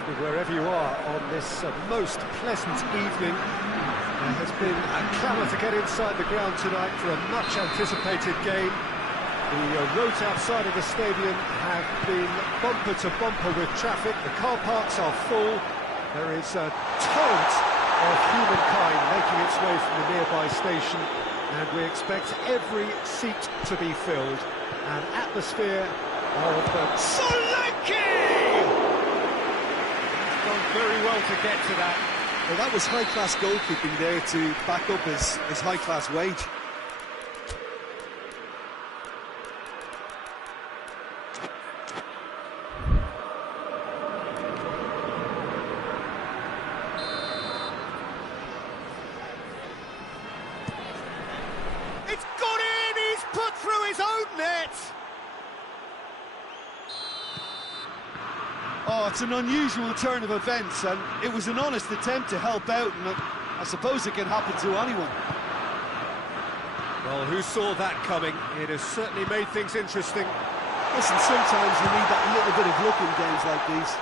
evening wherever you are on this most pleasant evening. There has been a clamour to get inside the ground tonight for a much-anticipated game. The roads outside of the stadium have been bumper to bumper with traffic. The car parks are full. There is a torrent of humankind making its way from the nearby station, and we expect every seat to be filled. An atmosphere of Solanke! He's done very well to get to that. Well, that was high-class goalkeeping there to back up his high-class wage. It's gone in! He's put through his own net! Oh, it's an unusual turn of events, and it was an honest attempt to help out, and I suppose it can happen to anyone. Well, who saw that coming? It has certainly made things interesting. Listen, sometimes you need that little bit of luck in games like these.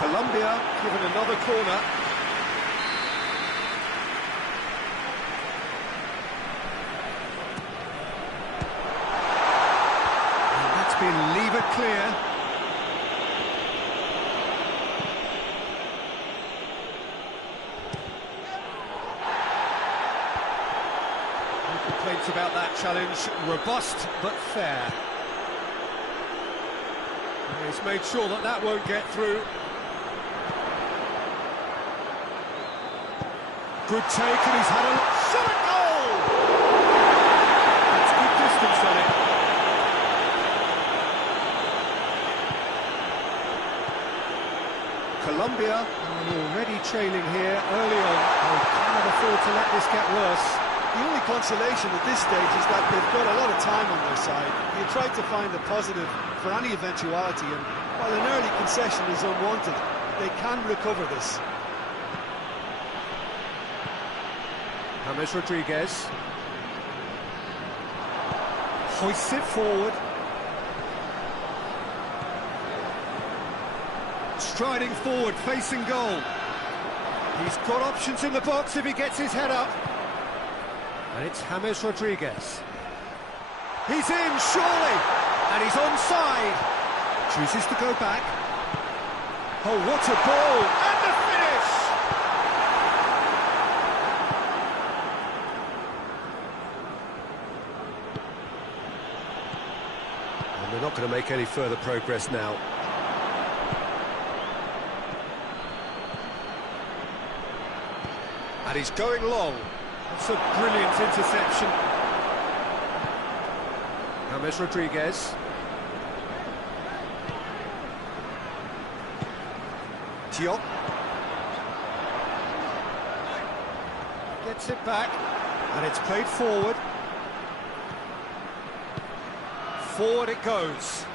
Colombia given another corner. And that's been levered clear. No complaints about that challenge. Robust but fair. And he's made sure that that won't get through. Good take, and he's had a shot at goal! That's good distance on it. Colombia are already trailing here early on. They cannot afford to let this get worse. The only consolation at this stage is that they've got a lot of time on their side. You try to find a positive for any eventuality, and while an early concession is unwanted, they can recover this. James Rodriguez hoists it forward. Striding forward, facing goal. He's got options in the box if he gets his head up. And it's James Rodriguez. He's in, surely! And he's onside. Chooses to go back. Oh, what a ball! And the finish! And they're not going to make any further progress now. And he's going long. That's a brilliant interception. James Rodriguez. Diop. Gets it back. And it's played forward. Forward it goes.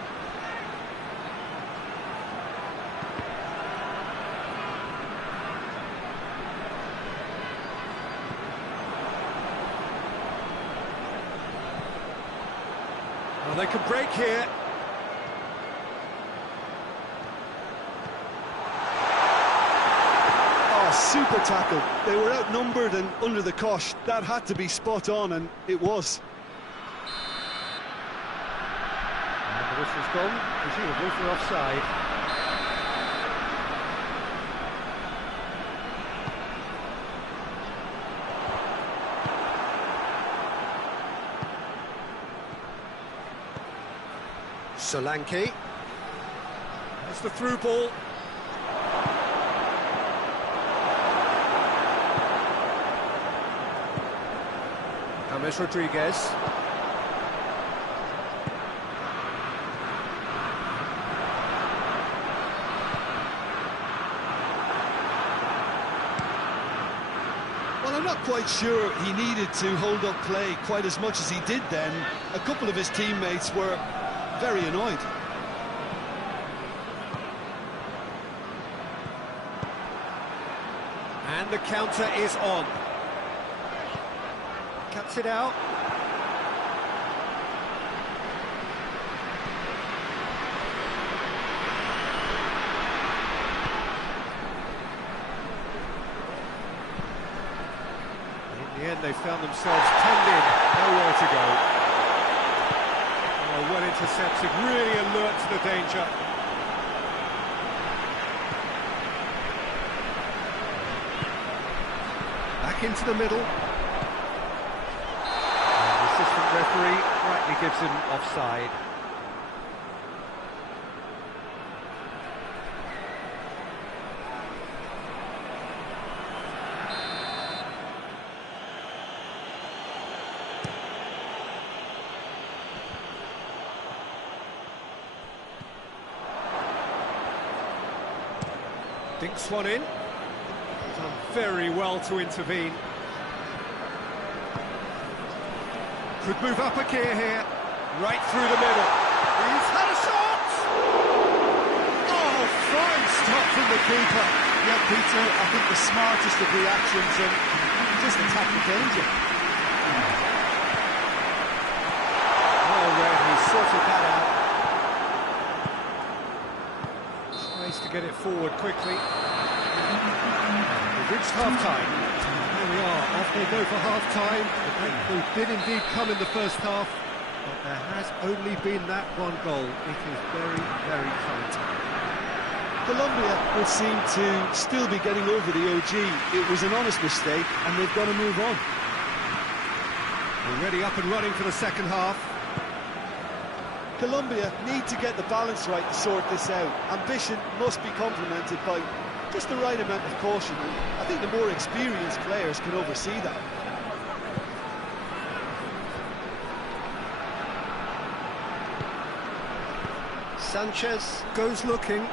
Well, they can break here. Oh, super tackle. They were outnumbered and under the cosh. That had to be spot on, and it was. And the whistle's gone, presumably for offside. Solanke. That's the through ball. James Rodriguez. Well, I'm not quite sure he needed to hold up play quite as much as he did then. A couple of his teammates were very annoyed. And the counter is on. Cuts it out. In the end, they found themselves penned in, nowhere to go. Oh, well intercepted, really alert to the danger. Back into the middle. And the assistant referee rightly gives him offside. Dinks one in. Done very well to intervene. Could move up a gear here. Right through the middle. He's had a shot! Oh, fine stop from the keeper. Yeah, Peter, I think the smartest of reactions and just attack the danger. Well read, he sorted that out. Space to get it forward quickly. We've reached half-time. Here we are, off they go for half-time. The breakthrough did indeed come in the first half, but there has only been that one goal. It is very, very tight. Colombia would seem to still be getting over the OG. It was an honest mistake, and they've got to move on. Already up and running for the second half. Colombia need to get the balance right to sort this out. Ambition must be complemented by just the right amount of caution. I think the more experienced players can oversee that. Sanchez goes looking.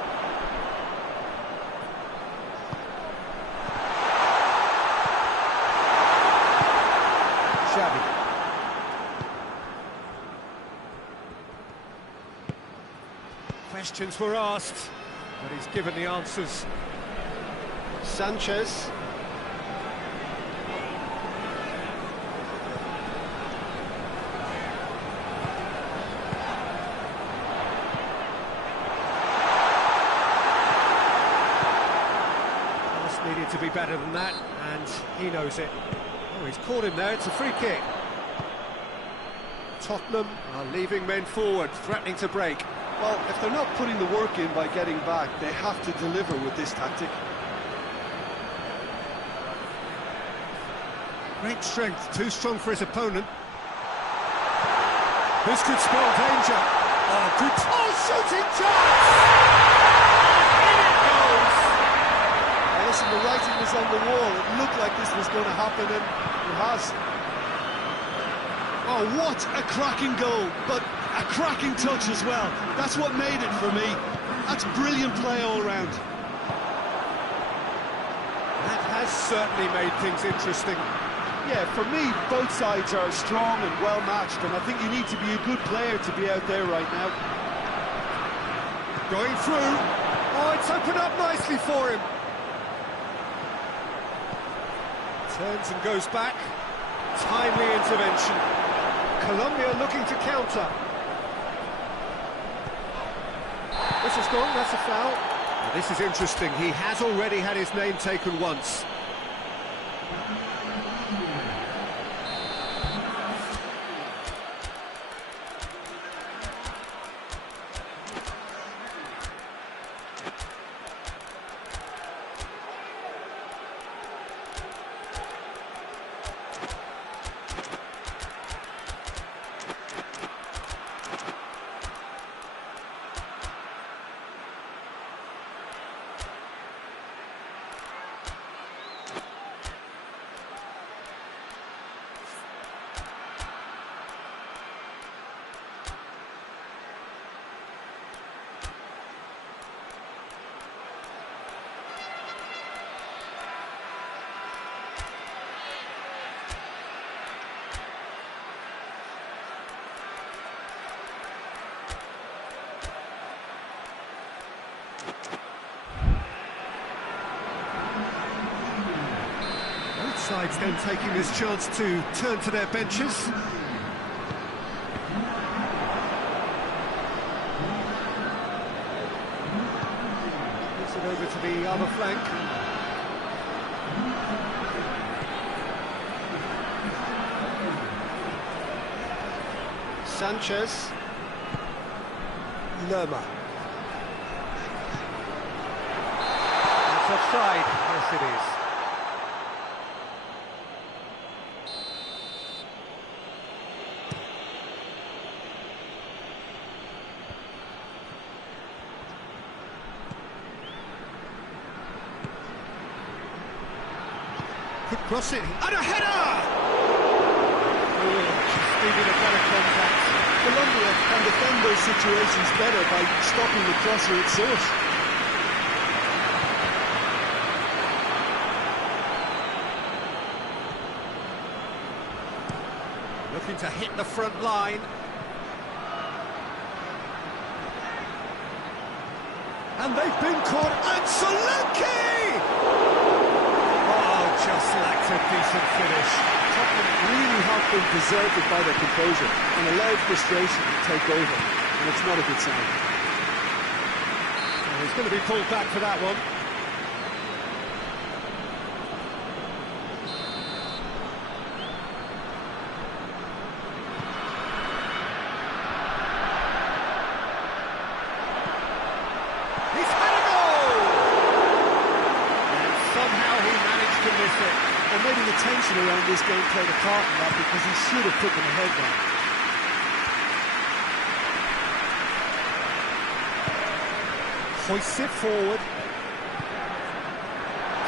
Xavi. Questions were asked, but he's given the answers. Sanchez. Pass needed to be better than that, and he knows it. Oh, he's caught him there, it's a free kick. Tottenham are leaving men forward, threatening to break. Well, if they're not putting the work in by getting back, they have to deliver with this tactic. Great strength, too strong for his opponent. This could spell danger. Oh, good. Oh, shooting chance! In it goes! Now listen, the writing was on the wall. It looked like this was going to happen, and it has. Oh, what a cracking goal, but a cracking touch as well. That's what made it for me. That's brilliant play all round. That has certainly made things interesting. Yeah, for me, both sides are strong and well-matched, and I think you need to be a good player to be out there right now. Going through. Oh, it's opened up nicely for him. Turns and goes back. Timely intervention. Colombia looking to counter. This is gone, that's a foul. Now, this is interesting, he has already had his name taken once. sides then taking this chance to turn to their benches. Gives it over to the other flank. Sanchez. Lerma. That's offside. Yes, it is. Could cross it, and a header! Oh, just needed a better contact. Colombia can defend those situations better by stopping the crosser at source. Looking to hit the front line. And they've been caught, and Solanke! Oh, just lacked a decent finish. Tottenham really have been deserted by their composure and allowed frustration to take over, and it's not a good sign. Well, he's going to be pulled back for that one. He's had a goal! And somehow he managed to miss it. And maybe the tension around this game played a part in that, because he should have put them ahead then. Hoists it forward.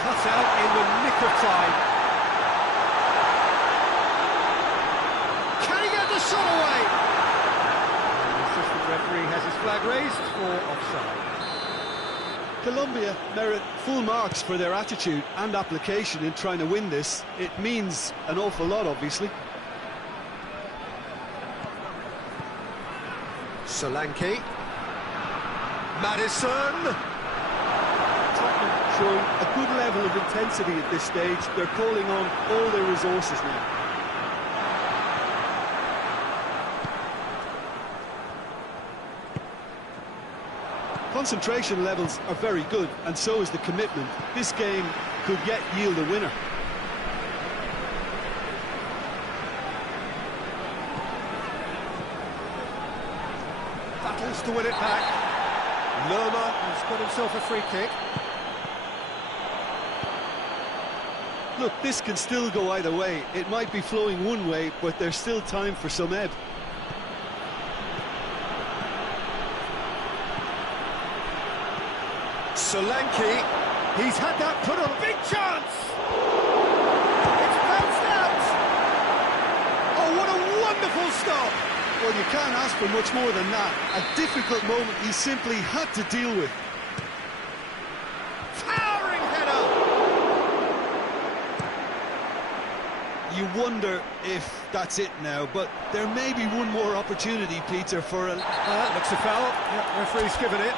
Cut out in the nick of time. Can he get the shot away? And the assistant referee has his flag raised for offside. Colombia merit full marks for their attitude and application in trying to win this. It means an awful lot, obviously. Solanke. Madison. Tottenham showing a good level of intensity at this stage. They're calling on all their resources now. Concentration levels are very good, and so is the commitment. This game could yet yield a winner. Battles to win it back. Lerma has got himself a free kick. Look, this can still go either way. It might be flowing one way, but there's still time for some ebb. Solanke, he's had that put on, big chance! It's bounced out! Oh, what a wonderful stop! Well, you can't ask for much more than that. A difficult moment he simply had to deal with. Towering header! You wonder if that's it now, but there may be one more opportunity, Peter, for a... That looks a foul. Yep, referee's given it.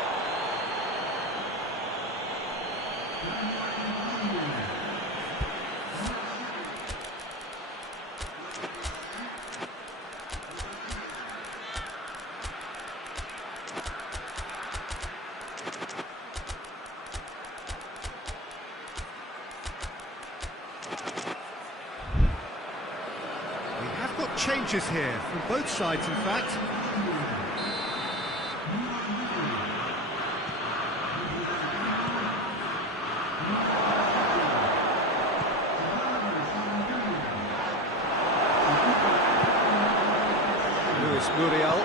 Changes here from both sides, in fact. Luis Muriel.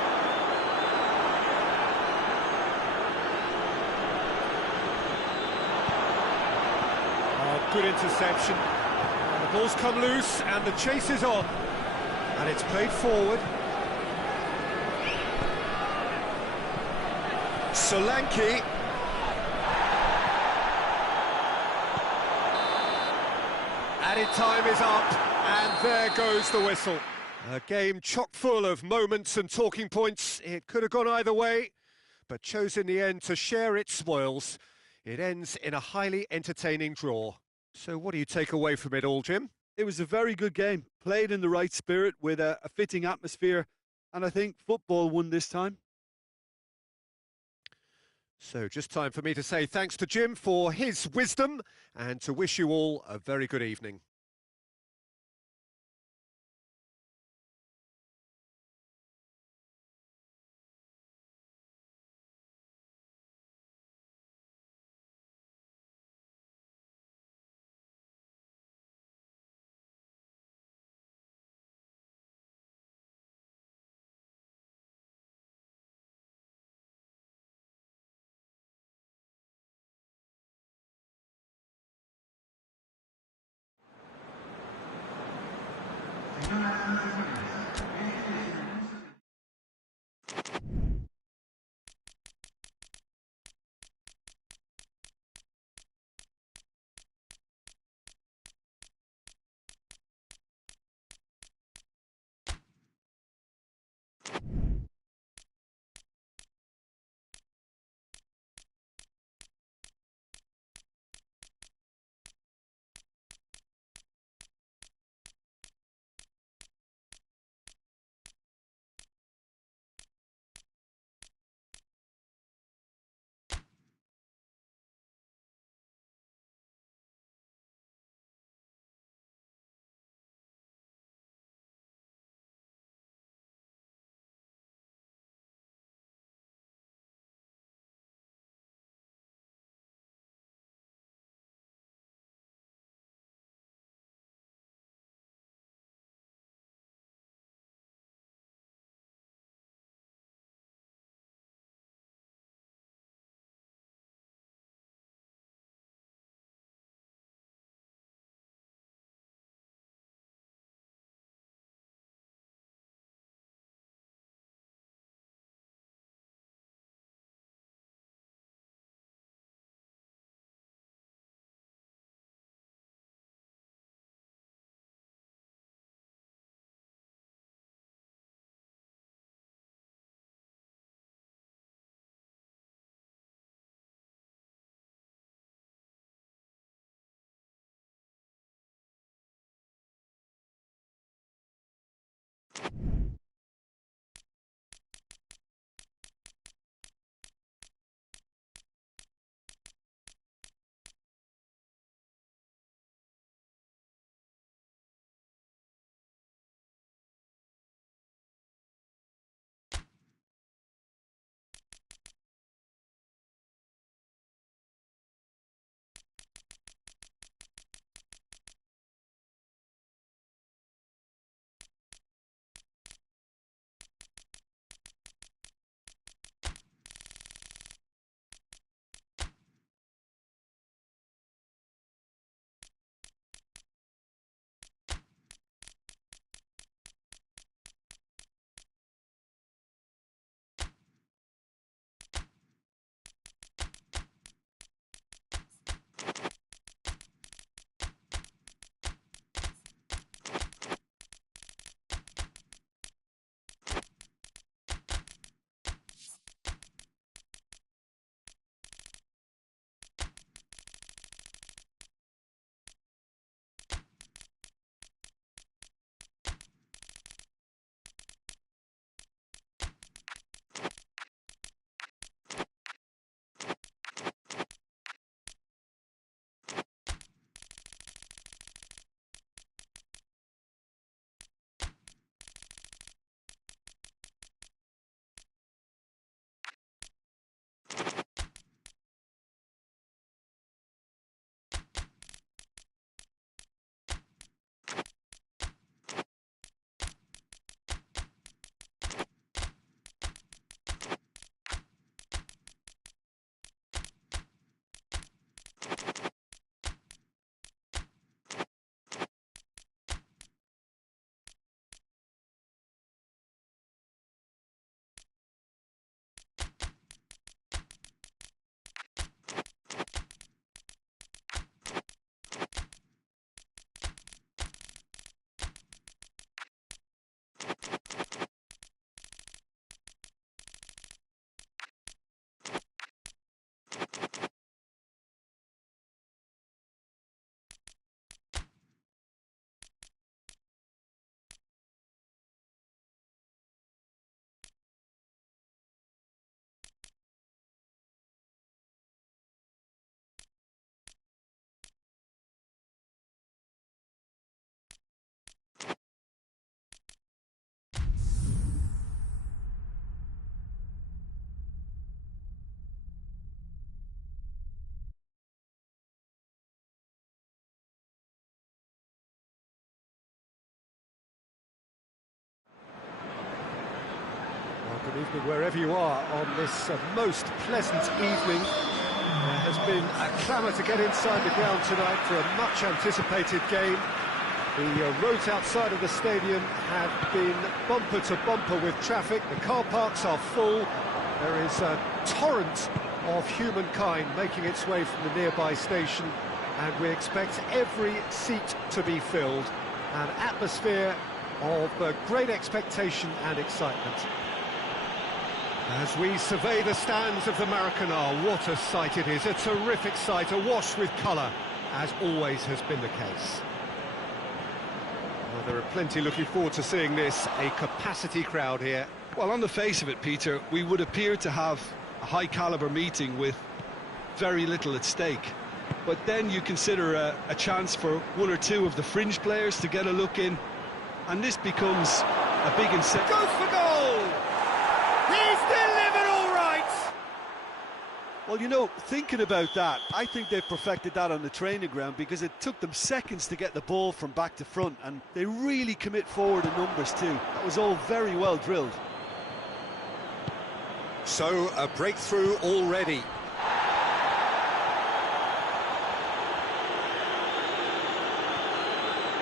Oh, good interception. And the ball's come loose and the chase is on. And it's played forward. Solanke. Added time is up, and there goes the whistle. A game chock full of moments and talking points. It could have gone either way, but chose in the end to share its spoils. It ends in a highly entertaining draw. So what do you take away from it all, Jim? It was a very good game, played in the right spirit with a fitting atmosphere, and I think football won this time. So just time for me to say thanks to Jim for his wisdom and to wish you all a very good evening. Evening, wherever you are on this most pleasant evening. There has been a clamour to get inside the ground tonight for a much-anticipated game. The roads outside of the stadium have been bumper to bumper with traffic. The car parks are full. There is a torrent of humankind making its way from the nearby station, and we expect every seat to be filled. An atmosphere of great expectation and excitement. As we survey the stands of the Maracanã, what a sight it is, a terrific sight, awash with colour, as always has been the case. Well, there are plenty looking forward to seeing this, a capacity crowd here. Well, on the face of it, Peter, we would appear to have a high-caliber meeting with very little at stake. But then you consider a chance for one or two of the fringe players to get a look in, and this becomes a big incentive. Goes for goal! He's delivered all right! Well, you know, thinking about that, I think they've perfected that on the training ground, because it took them seconds to get the ball from back to front, and they really commit forward in numbers too. That was all very well drilled. So, a breakthrough already.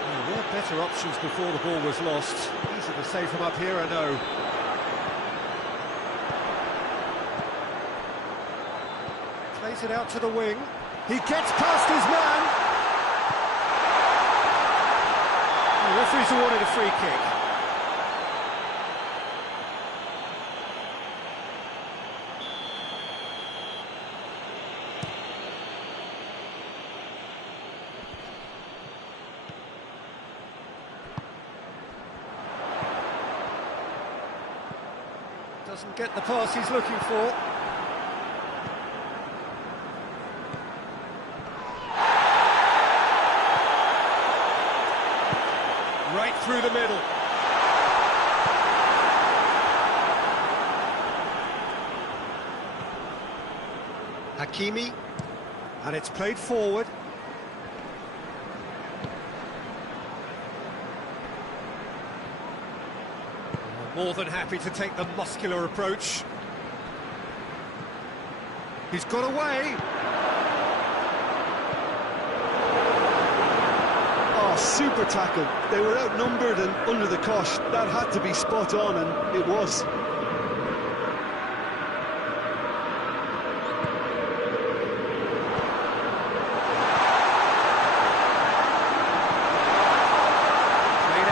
There were better options before the ball was lost. Easy to save from up here, I know. Plays it out to the wing. He gets past his man. The referee's awarded a free kick. Doesn't get the pass he's looking for. Right through the middle. Hakimi, and it's played forward. More than happy to take the muscular approach. He's got away. Oh, super tackle. They were outnumbered and under the cosh. That had to be spot on, and it was. Played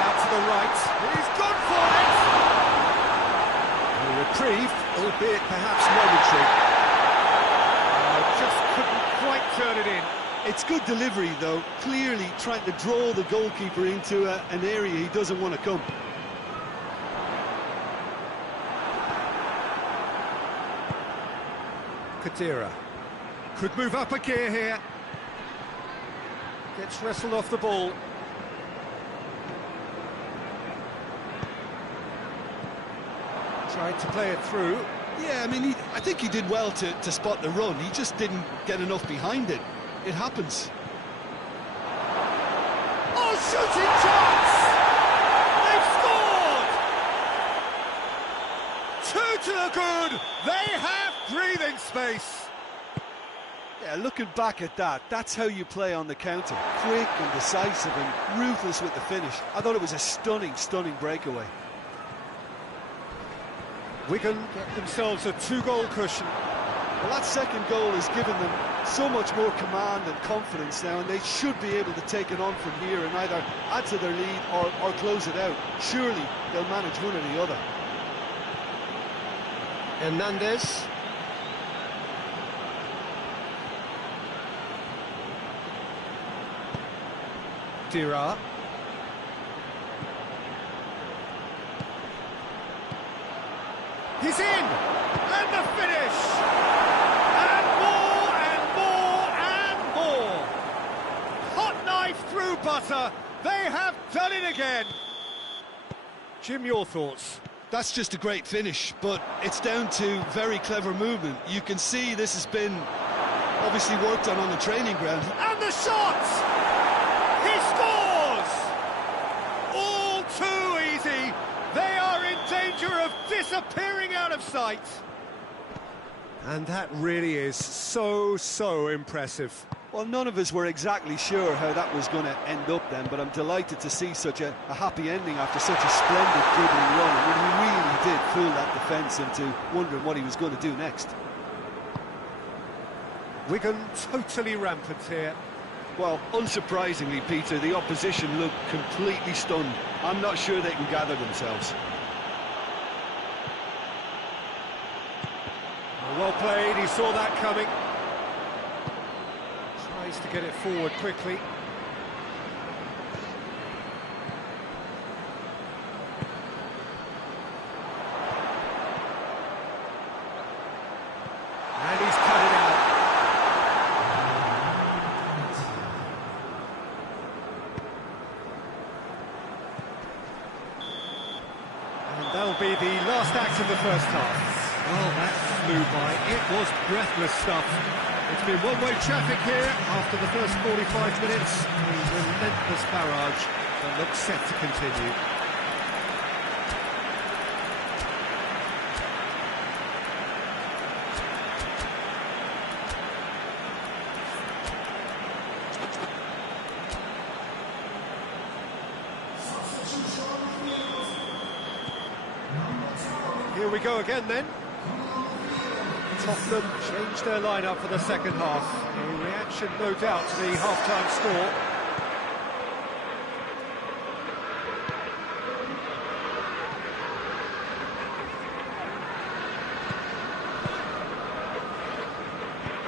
out to the right. He's gone for it. Reprieve, albeit perhaps momentary. Just couldn't quite turn it in. It's good delivery, though, clearly trying to draw the goalkeeper into an area he doesn't want to come. Kadira could move up a gear here. Gets wrestled off the ball. Tried to play it through. Yeah, I mean, I think he did well to spot the run. He just didn't get enough behind it. It happens. Oh, shooting chance! They've scored! 2 to the good. They have breathing space. Yeah, looking back at that, that's how you play on the counter. Quick and decisive and ruthless with the finish. I thought it was a stunning, stunning breakaway. Wigan get themselves a 2-goal cushion. Well, that second goal has given them so much more command and confidence now, and they should be able to take it on from here and either add to their lead or close it out. Surely they'll manage one or the other. Hernandez. Dira. He's in! And the finish! And more, and more, and more! Hot knife through butter! They have done it again! Jim, your thoughts? That's just a great finish, but it's down to very clever movement. You can see this has been obviously worked on the training ground. And the shot! He scores! All too easy! They are in danger danger of disappearing out of sight. And that really is so impressive. Well, none of us were exactly sure how that was going to end up then, but I'm delighted to see such a happy ending after such a splendid dribbling run. I mean, he really did fool that defence into wondering what he was going to do next. Wigan totally rampant here. Well, unsurprisingly, Peter, the opposition look completely stunned. I'm not sure they can gather themselves. Well played, he saw that coming. Tries to get it forward quickly. And he's cut it out. And that'll be the last act of the first half. Well, that flew by. It was breathless stuff. It's been one-way traffic here after the first 45 minutes. A relentless barrage that looks set to continue. Here we go again then. Tottenham changed their lineup for the second half. A reaction, no doubt, to the half-time score.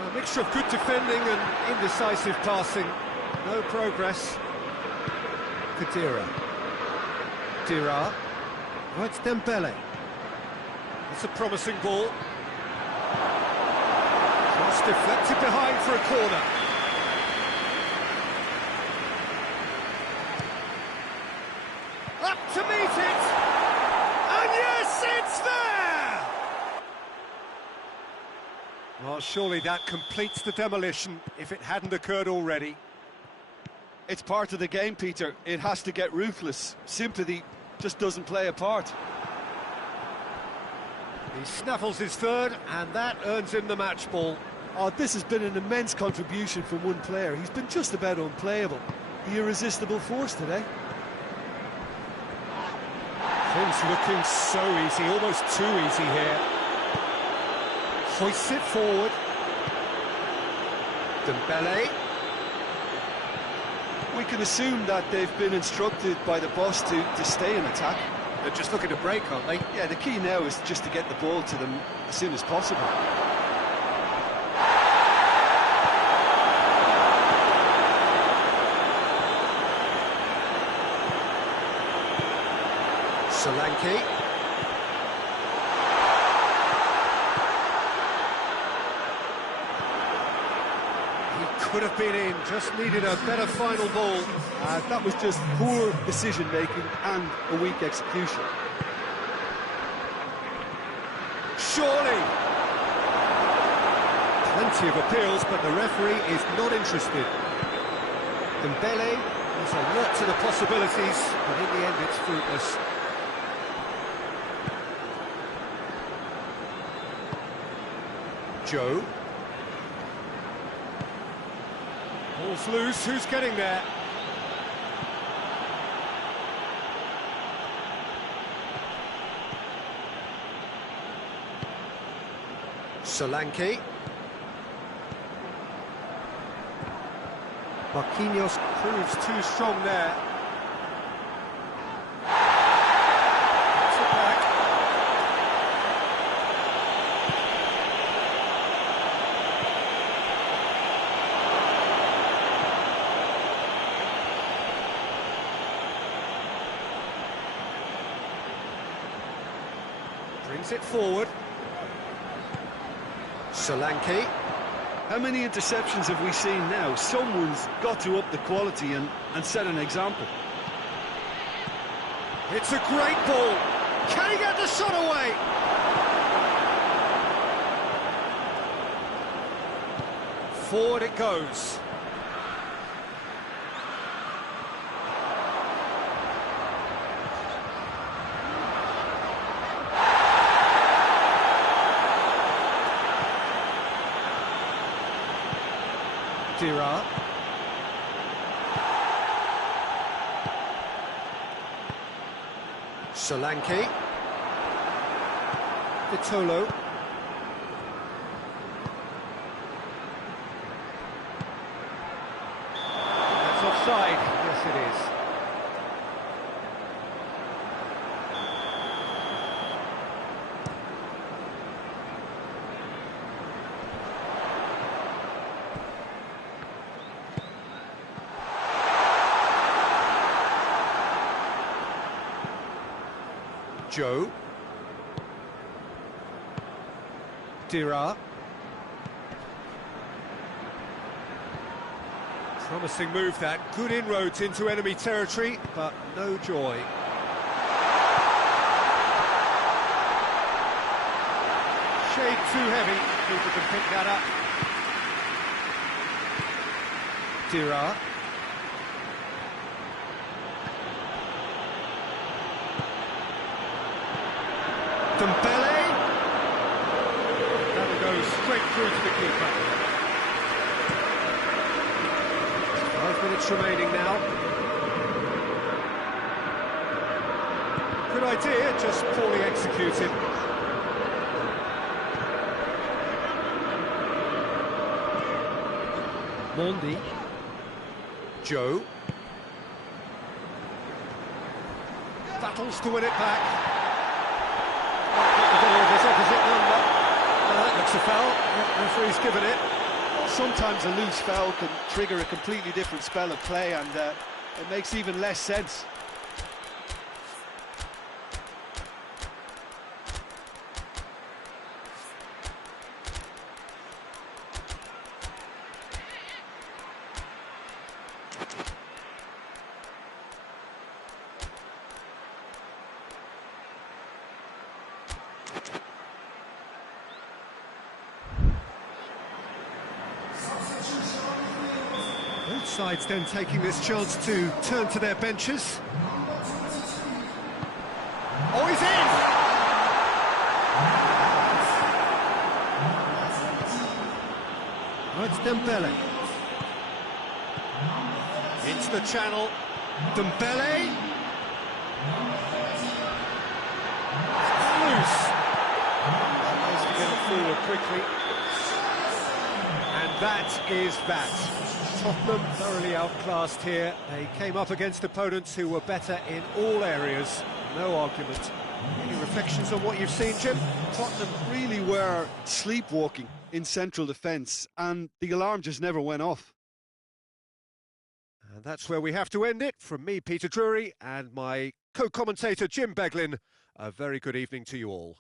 A mixture of good defending and indecisive passing. No progress. Kadira. Dira. Oh, it's Dembele. It's a promising ball. Cross deflected behind for a corner. Up to meet it! And yes, it's there! Well, surely that completes the demolition, if it hadn't occurred already. It's part of the game, Peter. It has to get ruthless. Sympathy just doesn't play a part. He snaffles his third, and that earns him the match ball. Oh, this has been an immense contribution from one player. He's been just about unplayable. The irresistible force today. Things looking so easy, almost too easy here. Hoists it forward. Dembele. We can assume that they've been instructed by the boss to stay in attack. They're just looking to break, aren't they? Yeah, the key now is just to get the ball to them as soon as possible. Solanke. He could have been in, just needed a better final ball. That was just poor decision-making and a weak execution. Surely! Plenty of appeals, but the referee is not interested. Dembele, there's a lot to the possibilities, but in the end it's fruitless. Joe. Ball's loose, who's getting there? Solanke. Marquinhos proves too strong there. Puts it back. Brings it forward. Solanke. How many interceptions have we seen now? Someone's got to up the quality and set an example. It's a great ball. Can he get the shot away? Forward it goes. Dira. Solanke. Vitolo. That's offside. Yes, it is. Joe. Dira. Promising move that. Good inroads into enemy territory, but no joy. Shade too heavy. People can pick that up. Dira. Dembele. That'll go straight through to the keeper. 5 minutes remaining now. Good idea, just poorly executed. Mondi. Joe. Battles to win it back. His opposite number. That looks a foul. Referee's given it. Sometimes a loose foul can trigger a completely different spell of play, and it makes even less sense. Both sides then taking this chance to turn to their benches. Oh, he's in! Oh, it's Dembele. Into the channel. Dembele. Loose. Nice to get it forward quickly. And that is that. Tottenham thoroughly outclassed here. They came up against opponents who were better in all areas. No argument. Any reflections on what you've seen, Jim? Tottenham really were sleepwalking in central defence, and the alarm just never went off. And that's where we have to end it. From me, Peter Drury, and my co-commentator, Jim Beglin. A very good evening to you all.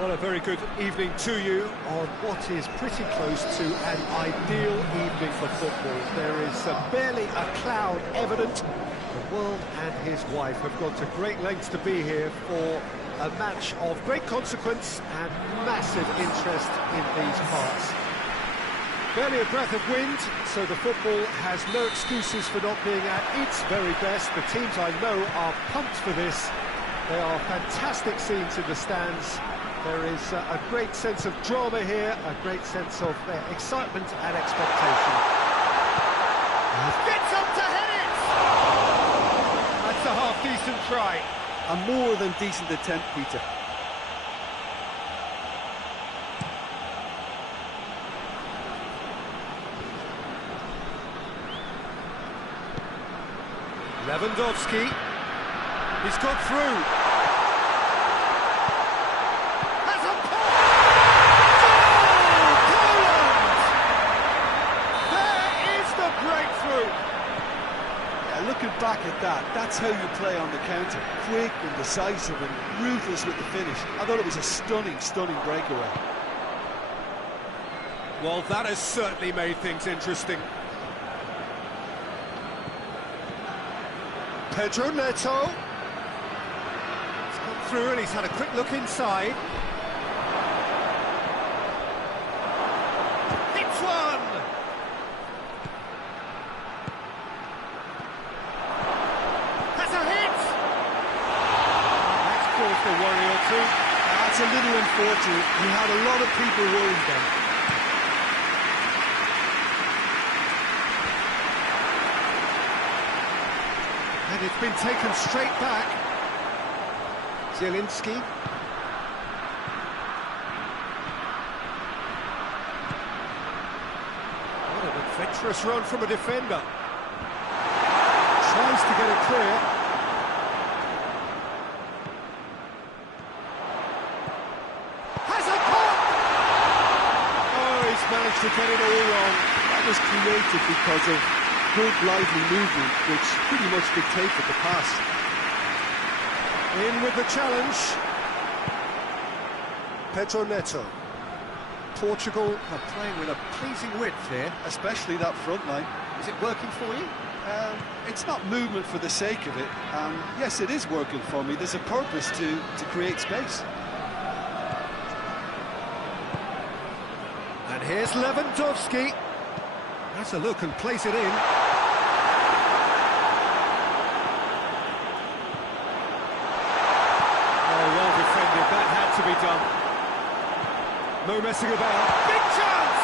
Well, a very good evening to you on what is pretty close to an ideal evening for football. There is barely a cloud evident. The world and his wife have gone to great lengths to be here for a match of great consequence and massive interest in these parts. Barely a breath of wind, so the football has no excuses for not being at its very best. The teams I know are pumped for this. They are fantastic scenes in the stands. There is a great sense of drama here, a great sense of excitement and expectation. Gets up to hit it! That's a half-decent try. A more than decent attempt, Peter. Lewandowski. He's got through. Looking back at that, that's how you play on the counter. Quick and decisive and ruthless with the finish. I thought it was a stunning, stunning breakaway. Well, that has certainly made things interesting. Pedro Neto. He's gone through and he's had a quick look inside. Hits one! A worry or two. That's a little unfortunate. He had a lot of people worried then. And it's been taken straight back. Zielinski. What an adventurous run from a defender. Tries to get it clear. Managed to get it all wrong. That was created because of good, lively movement, which pretty much dictated the pass. In with the challenge. Pedro Neto. Portugal are playing with a pleasing width here. Especially that front line. Is it working for you? It's not movement for the sake of it. Yes, it is working for me. There's a purpose to create space. And here's Lewandowski. That's a look and plays it in. Oh, well defended. That had to be done. No messing about. Big chance!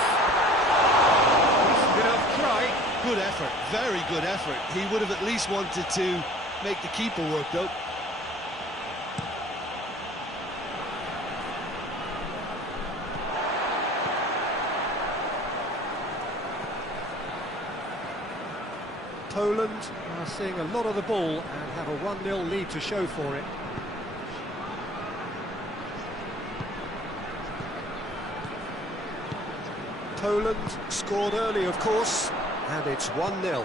Decent enough try. Good effort. Very good effort. He would have at least wanted to make the keeper work, though. Poland are seeing a lot of the ball and have a 1-0 lead to show for it. Poland scored early, of course, and it's 1-0.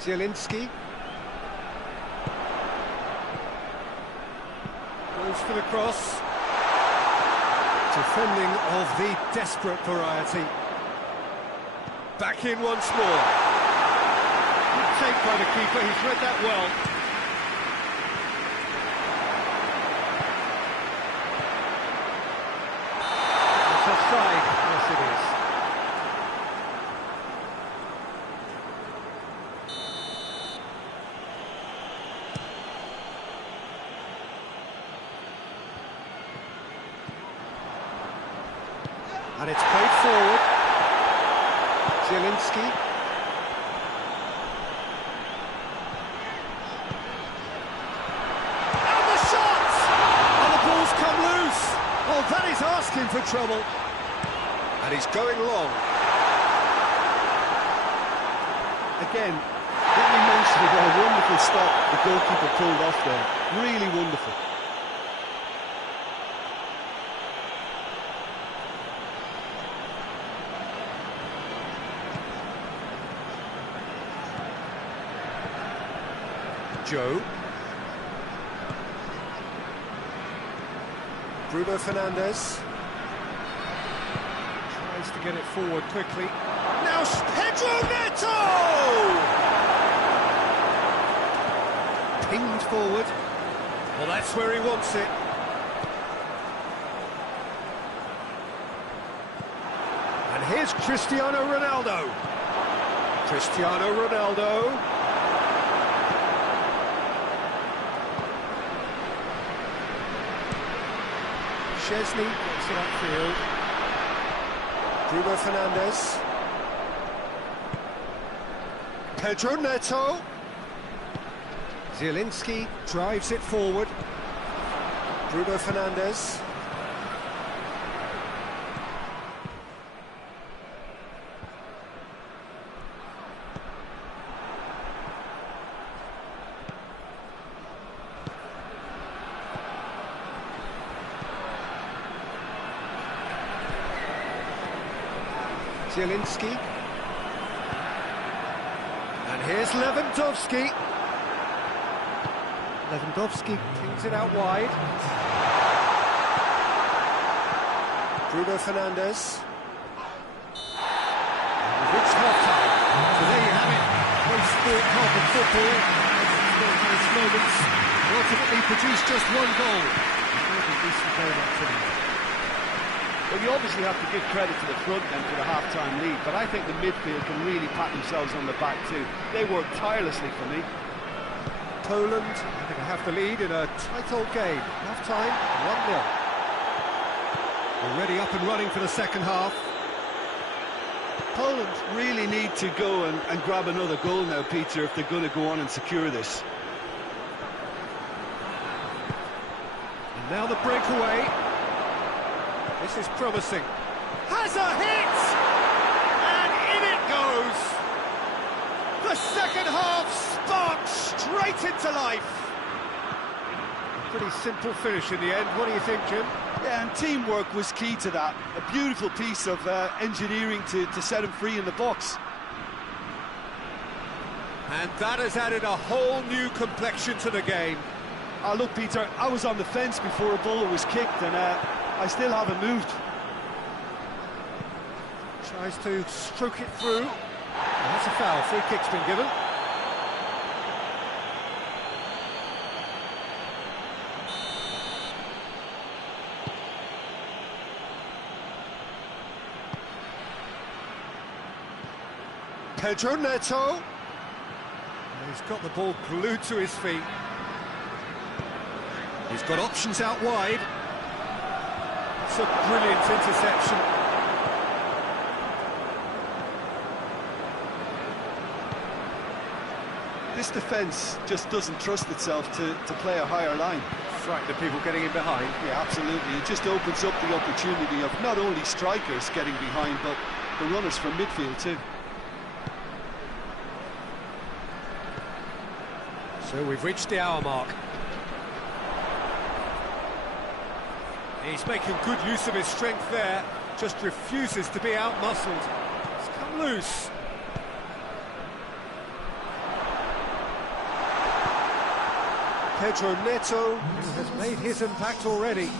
Zielinski. Goes for the cross. Defending of the desperate variety. Back in once more. Good take by the keeper, he's read that well. It's offside, yes it is. And it's played forward. Zielinski. And the shot! And the ball's come loose. Oh, that is asking for trouble. And he's going long. Again, let me mention wonderful stop the goalkeeper pulled off there. Really wonderful. Joe. Bruno Fernandes. Tries to get it forward quickly. Now Pedro Neto! Pinged forward. Well, that's where he wants it. And here's Cristiano Ronaldo. Cristiano Ronaldo. Chesney gets it upfield. Bruno Fernandes. Pedro Neto. Zielinski drives it forward. Bruno Fernandes. Zielinski. And here's Lewandowski. Lewandowski pings it out wide. Bruno Fernandes. We've reached half-time. So there you have it. Most sport half of football. Those moments ultimately produced just one goal. Well, you obviously have to give credit to the front end for the half-time lead, but I think the midfield can really pat themselves on the back too. They worked tirelessly for me. Poland are going to have the lead in a tight old game. Half-time, 1-0. Already up and running for the second half. Poland really need to go and grab another goal now, Peter, if they're going to go on and secure this. And now the breakaway. This is promising. Has a hit! And in it goes! The second half sparks straight into life. Pretty simple finish in the end. What do you think, Jim? Yeah, and teamwork was key to that. A beautiful piece of engineering to set him free in the box. And that has added a whole new complexion to the game. Look, Peter, I was on the fence before a ball was kicked, and I still haven't moved. Tries to stroke it through. And that's a foul. Free kick's been given. Pedro Neto. He's got the ball glued to his feet. He's got options out wide. It's a brilliant interception. This defence just doesn't trust itself to play a higher line. Frightened of people getting in behind. Yeah, absolutely. It just opens up the opportunity of not only strikers getting behind, but the runners from midfield too. So we've reached the hour mark. He's making good use of his strength there, just refuses to be out-muscled. It's come loose. Pedro Neto has made his impact already.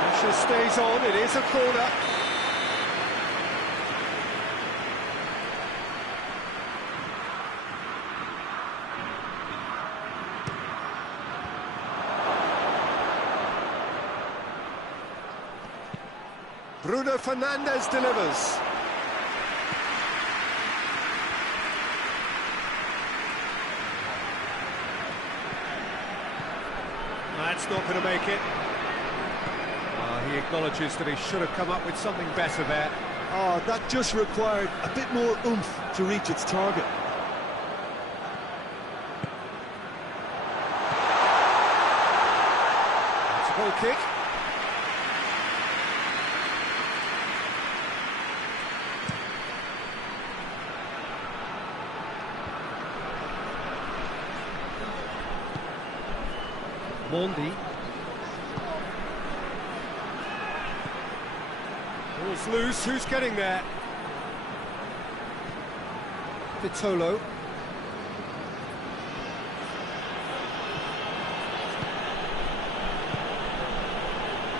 Pressure stays on, it is a corner. Bruno Fernandes delivers. That's not going to make it. He acknowledges that he should have come up with something better there. Oh, that just required a bit more oomph to reach its target. It's a Goal kick. Mondi. Ball's loose, who's getting there? Vitolo.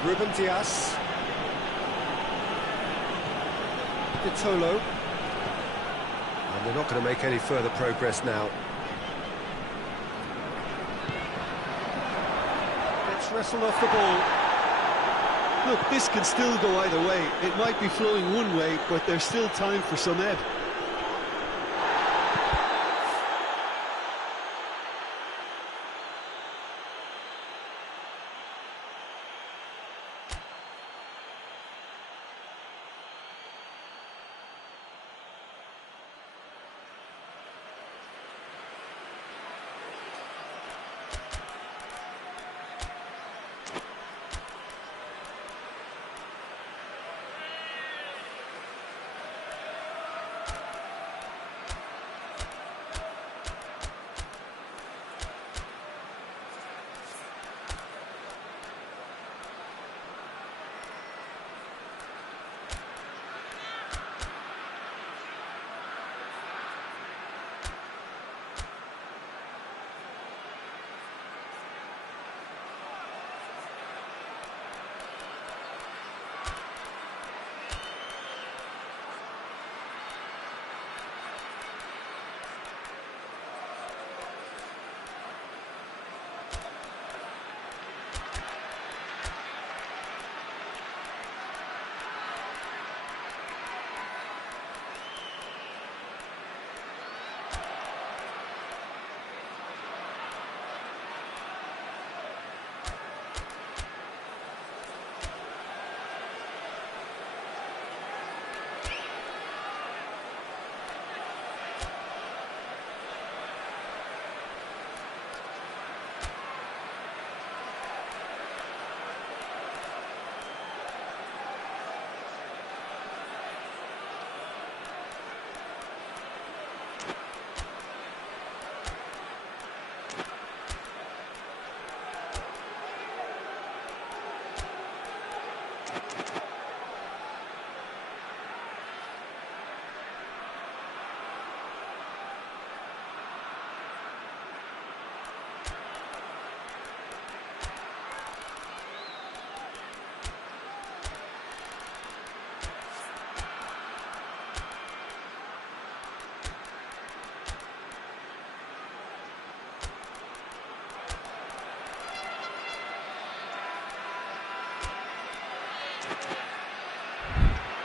Ruben Dias. Vitolo. And they're not going to make any further progress now. Gets wrestled off the ball. Look, this can still go either way. It might be flowing one way, but there's still time for some ebb.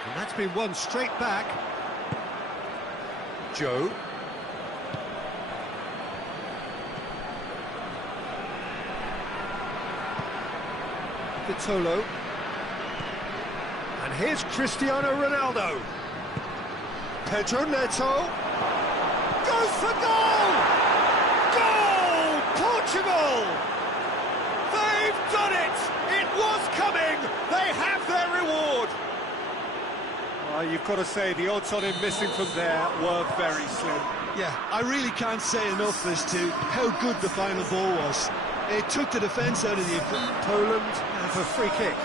And that's been won straight back. Joe. Vitolo. And here's Cristiano Ronaldo. Pedro Neto. Goes for goal! Goal! Portugal! They've done it! It was coming! They have their reward! Well, you've got to say, the odds on him missing from there were very slim. Yeah, I really can't say enough as to how good the final ball was. It took the defence out of the equation. Poland have a free kick.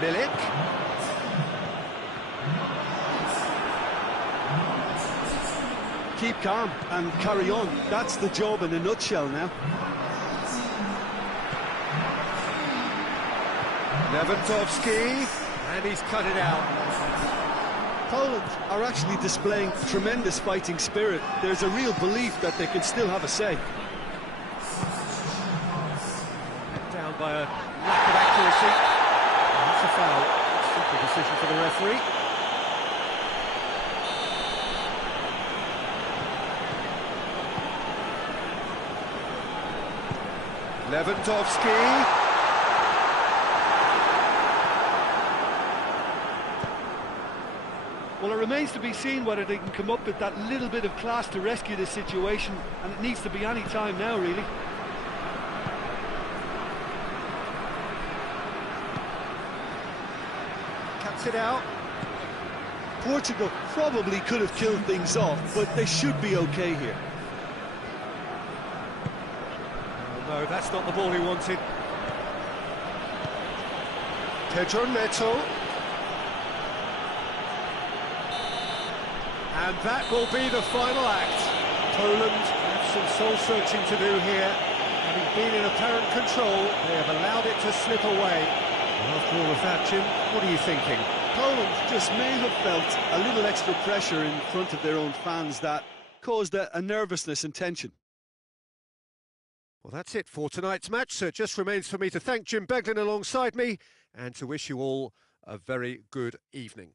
Milik. Keep calm and carry on. That's the job in a nutshell now. Lewandowski, and he's cut it out. Poland are actually displaying tremendous fighting spirit. There's a real belief that they can still have a say. Down by a lack of accuracy. And that's a foul. Simple decision for the referee. Lewandowski. Well, it remains to be seen whether they can come up with that little bit of class to rescue this situation, and it needs to be any time now, really. Cuts it out. Portugal probably could have killed things off, but they should be okay here. Oh, no, that's not the ball he wanted. Pedro Neto. And that will be the final act. Poland have some soul-searching to do here. Having been in apparent control, they have allowed it to slip away. And after all of that, Jim, what are you thinking? Poland just may have felt a little extra pressure in front of their own fans that caused a nervousness and tension. Well, that's it for tonight's match, so it just remains for me to thank Jim Beglin alongside me and to wish you all a very good evening.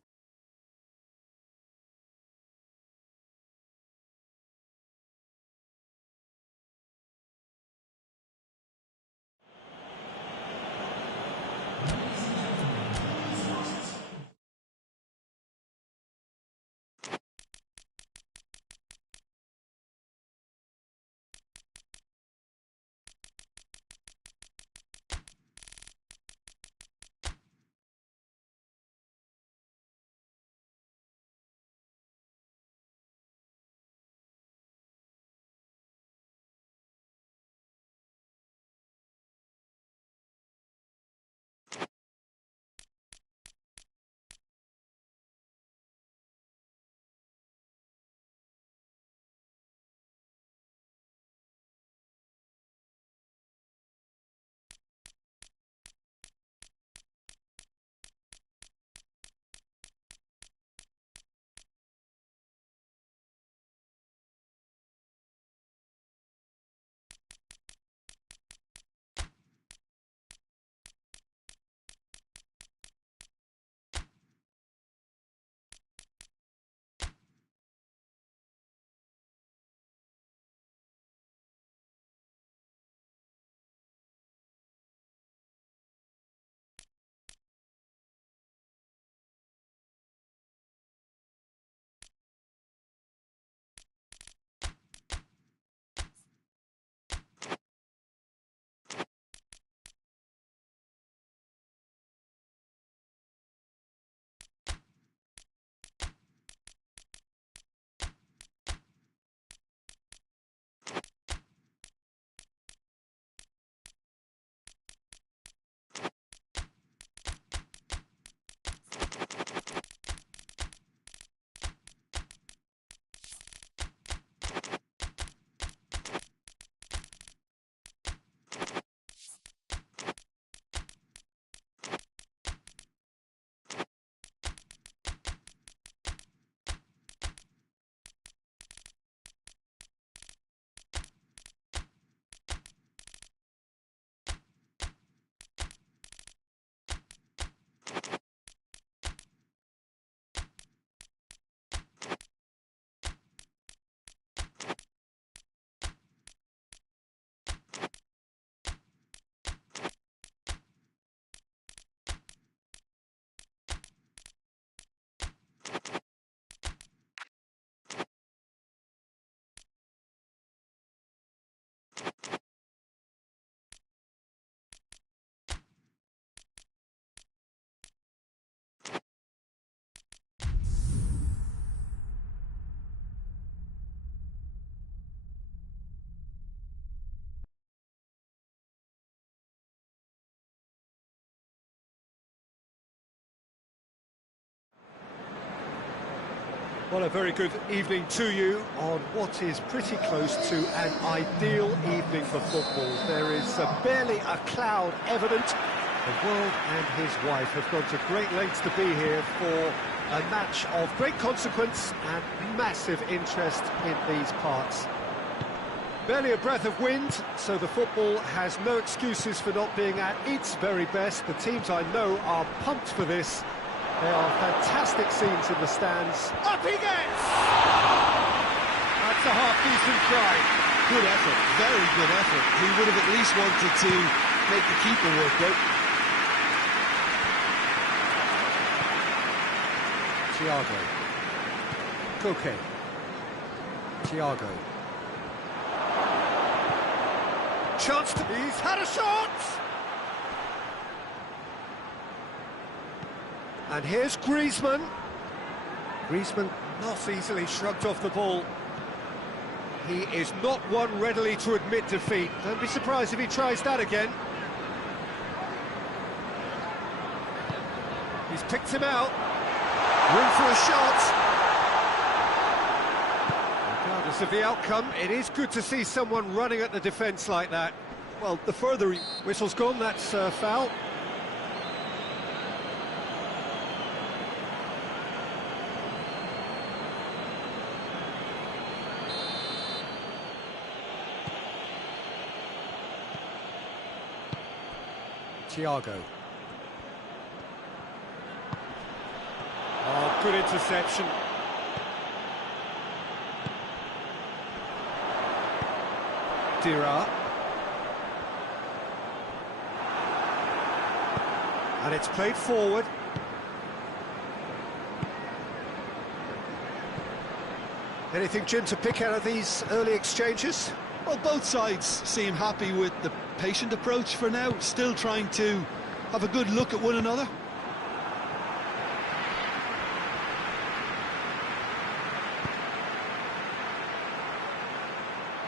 Well, a very good evening to you on what is pretty close to an ideal evening for football. There is barely a cloud evident. The world and his wife have gone to great lengths to be here for a match of great consequence and massive interest in these parts. Barely a breath of wind, so the football has no excuses for not being at its very best. The teams I know are pumped for this. There are fantastic scenes in the stands. Up he gets! That's a half-decent try. Good effort, very good effort. He would have at least wanted to make the keeper work out. Thiago. Koke. Thiago. Chance to... He's had a shot! And here's Griezmann. Griezmann not easily shrugged off the ball. He is not one readily to admit defeat. Don't be surprised if he tries that again. He's picked him out. Room for a shot. Regardless of the outcome, it is good to see someone running at the defence like that. Well, the further he... Whistle's gone, that's foul. Thiago. Oh, good interception. Dira. And it's played forward. Anything, Jim, to pick out of these early exchanges? Well, both sides seem happy with the patient approach for now, still trying to have a good look at one another.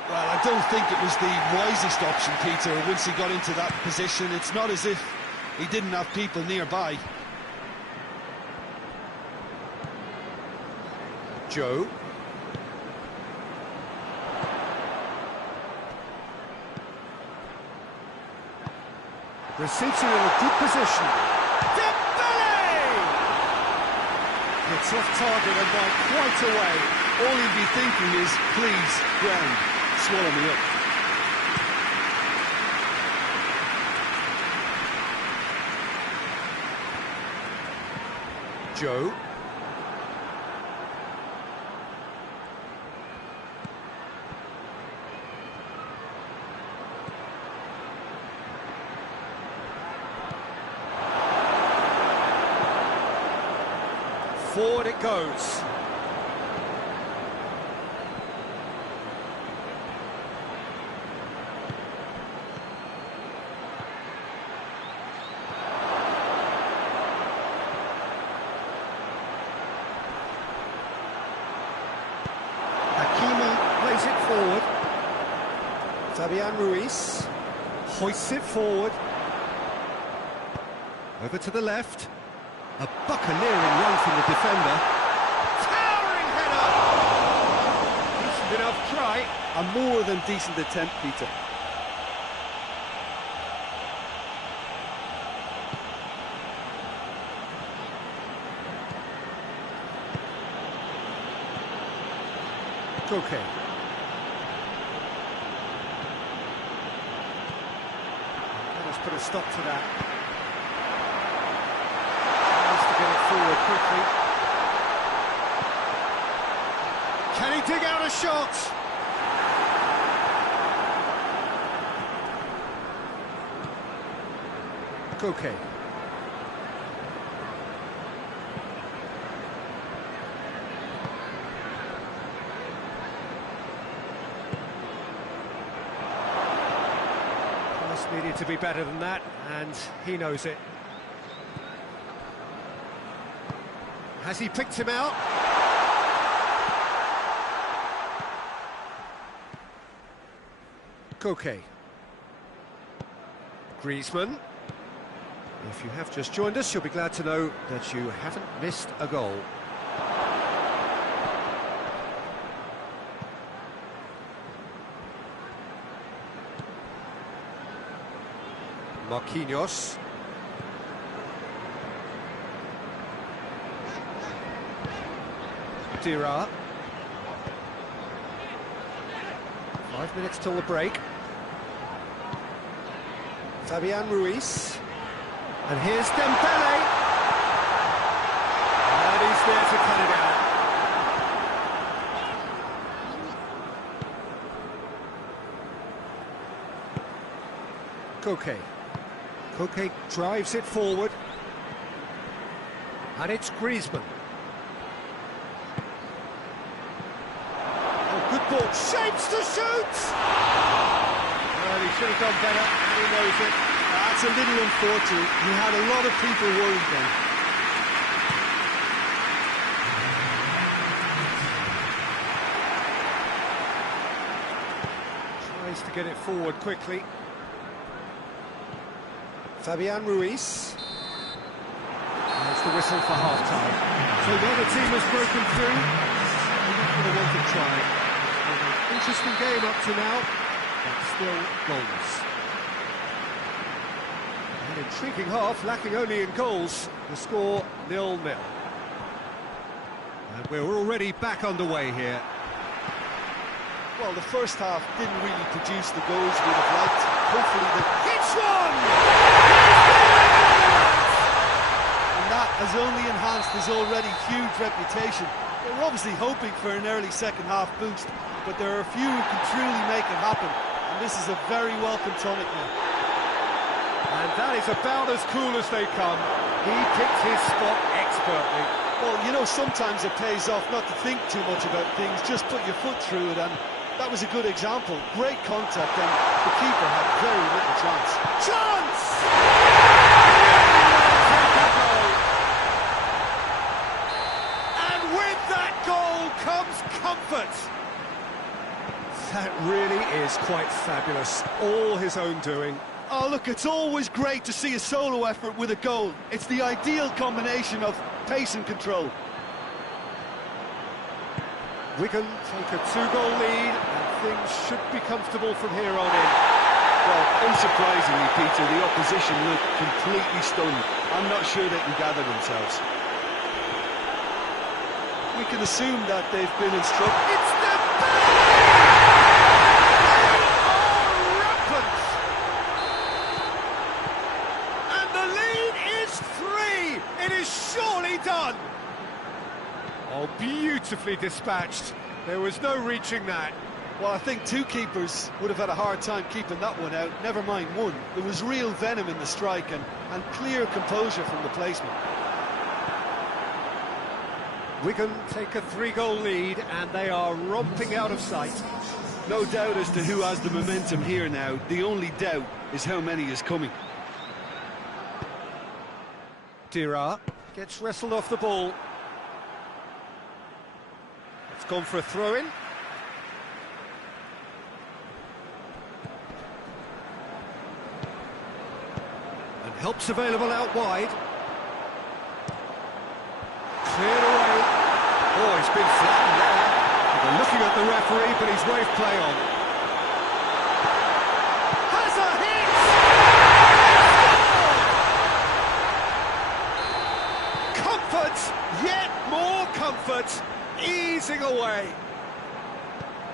Well, I don't think it was the wisest option, Peter, once he got into that position. It's not as if he didn't have people nearby. Joe. Receives it in a good position. Dembele! It's off target and by quite a way. All he'd be thinking is, please, ground, swallow me up. Joe. Forward it goes. Hakimi plays it forward. Fabian Ruiz hoists it forward. Over to the left. A buccaneering run from the defender. Towering header! Decent enough try. A more than decent attempt, Peter. Koke. Let's put a stop to that. Get it forward quickly. Can he dig out a shot? Koke. Pass needed to be better than that, and he knows it. Has he picked him out? Koke. Griezmann. If you have just joined us, you'll be glad to know that you haven't missed a goal. Marquinhos. Dira. 5 minutes till the break. Fabian Ruiz. And here's Dembele. And he's there to cut it out. Koke. Koke drives it forward. And it's Griezmann. ball, shapes to shoot! Well, he should have done better, and he knows it. That's a little unfortunate. He had a lot of people worried then. Tries to get it forward quickly. Fabian Ruiz. There's the whistle for half-time. So the other team has broken through. They're not going to want to try. It's been an interesting game up to now, but still goalless. An intriguing half, lacking only in goals. The score 0-0. And we're already back underway here. Well, the first half didn't really produce the goals we'd have liked. Hopefully hits one! And that has only enhanced his already huge reputation. They were obviously hoping for an early second-half boost, but there are a few who can truly make it happen, and this is a very welcome tonic now. And that is about as cool as they come. He picked his spot expertly. Well, you know, sometimes it pays off not to think too much about things, just put your foot through it, and that was a good example. Great contact, and the keeper had very little chance. Chance! And with that goal comes comfort. That really is quite fabulous. All his own doing. Oh, look, it's always great to see a solo effort with a goal. It's the ideal combination of pace and control. Wigan take a 2-goal lead, and things should be comfortable from here on in. Well, unsurprisingly, Peter, the opposition look completely stunned. I'm not sure they can gather themselves. We can assume that they've been instructed. It's the and the lead is 3. It is surely done. Oh, beautifully dispatched. There was no reaching that. Well, I think two keepers would have had a hard time keeping that one out, never mind one. There was real venom in the strike and clear composure from the placement. Wigan take a 3-goal lead, and they are romping out of sight. No doubt as to who has the momentum here now. The only doubt is how many is coming. Dira gets wrestled off the ball. It's gone for a throw-in. And help's available out wide. Cleared away. Oh, he's been flattened there. They're looking at the referee, but he's waved play on. Has a hit! Comfort! Yet more comfort! Easing away.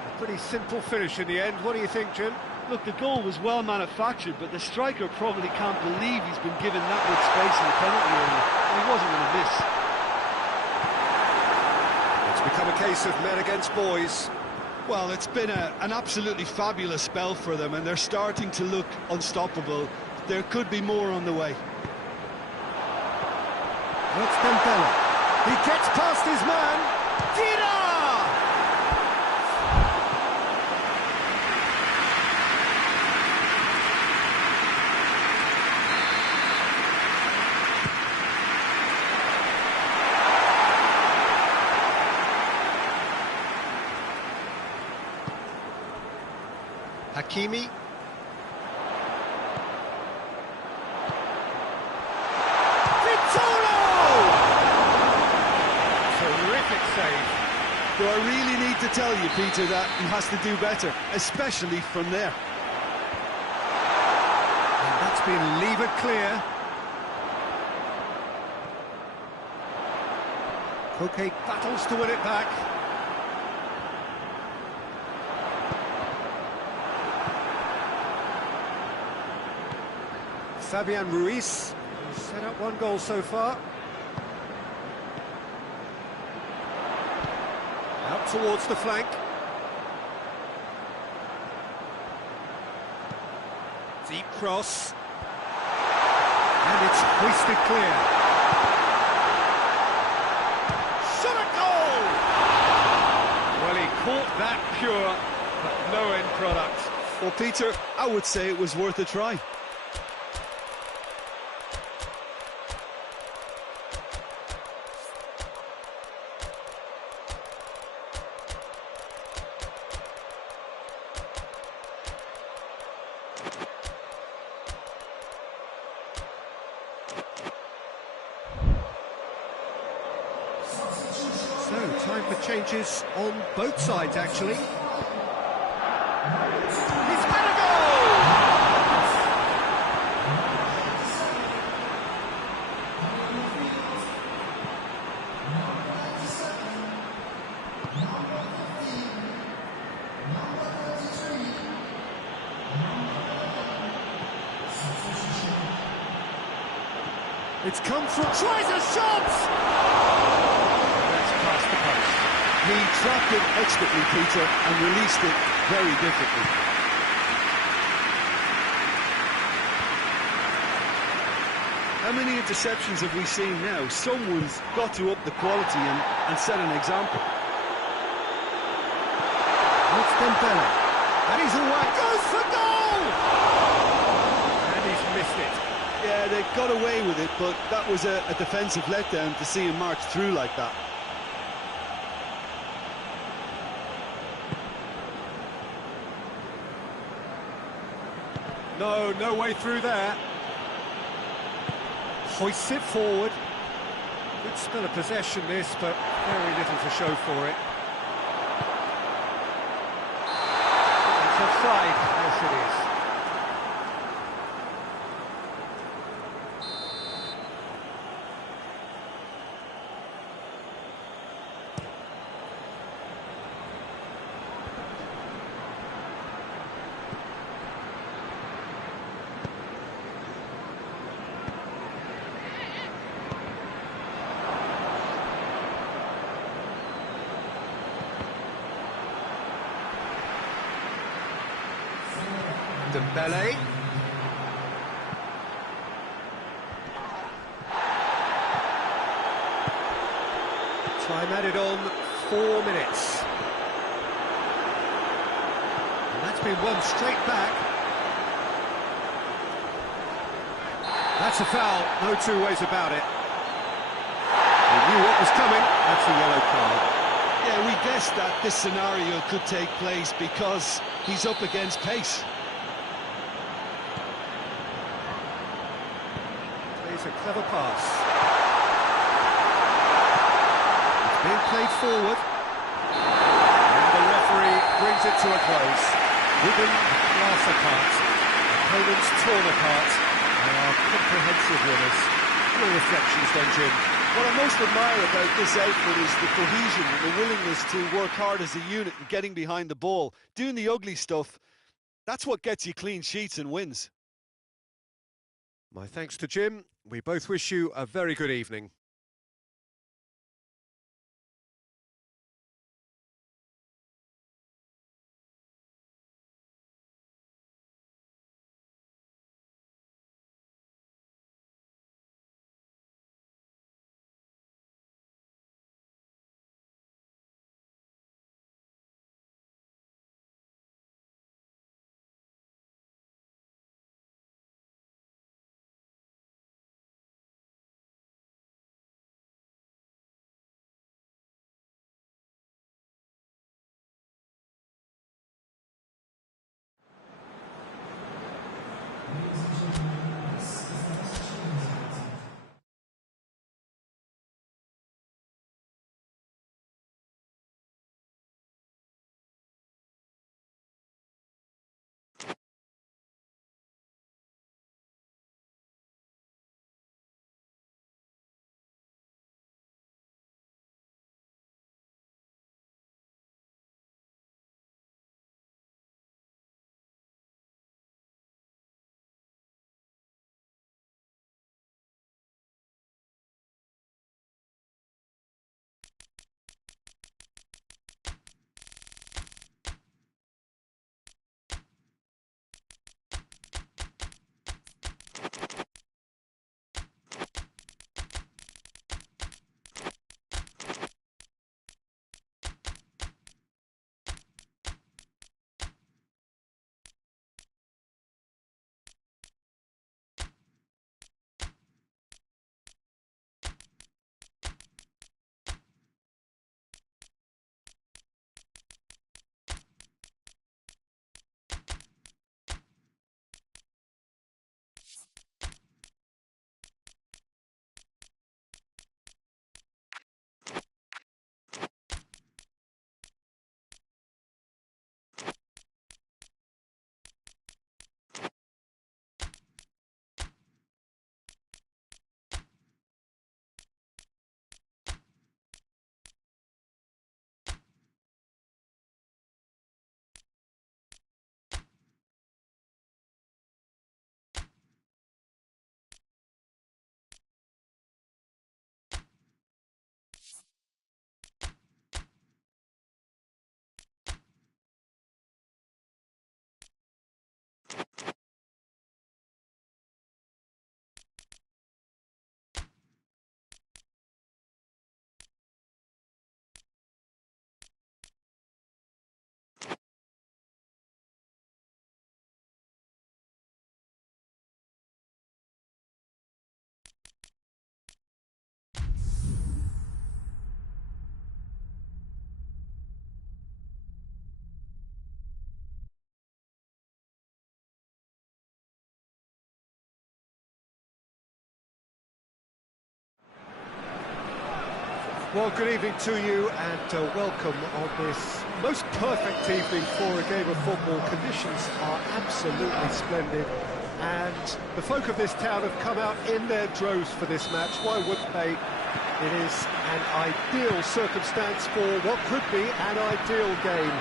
A pretty simple finish in the end. What do you think, Jim? Look, the goal was well manufactured, but the striker probably can't believe he's been given that much space in the penalty area. He wasn't going to miss. It's become a case of men against boys. Well, it's been an absolutely fabulous spell for them, and they're starting to look unstoppable. There could be more on the way. That's Dembele. He gets past his man. Dira! Hakimi. Terrific save. Do I really need to tell you, Peter, that he has to do better, especially from there? And that's been levered clear. Koke battles to win it back. Fabian Ruiz, who's set up 1 goal so far. Out towards the flank. Deep cross. And it's hoisted clear. Shot at goal! Well, he caught That pure, but no end product. Well, Peter, I would say it was worth a try. So, time for changes on both sides, actually. He's got a goal! It's come through, tries a shot! That's past the post. He trapped it expertly, Peter, and released it very differently. How many interceptions have we seen now? Someone's got to up the quality and set an example. It's Dembele. And he's away. Goes for goal! And he's missed it. Yeah, they got away with it, but that was a defensive letdown to see him march through like that. No way through there. Hoists it forward. Good spell of possession this, but very little to show for it. It's offside. Yes, it is. Dembele. Time added on 4 minutes. And that's been won straight back. That's a foul, no two ways about it. He knew what was coming, that's a yellow card. Yeah, we guessed that this scenario could take place because he's up against pace. Plays a clever pass. It's being played forward. And the referee brings it to a close. Wigan glass apart. Opponents torn apart. They are comprehensive winners. Your reflections then, Jim? What I most admire about this outfit is the cohesion and the willingness to work hard as a unit and getting behind the ball. Doing the ugly stuff, that's what gets you clean sheets and wins. My thanks to Jim. We both wish you a very good evening. Well, good evening to you and welcome on this most perfect evening for a game of football. Conditions are absolutely splendid and the folk of this town have come out in their droves for this match. Why wouldn't they? It is an ideal circumstance for what could be an ideal game.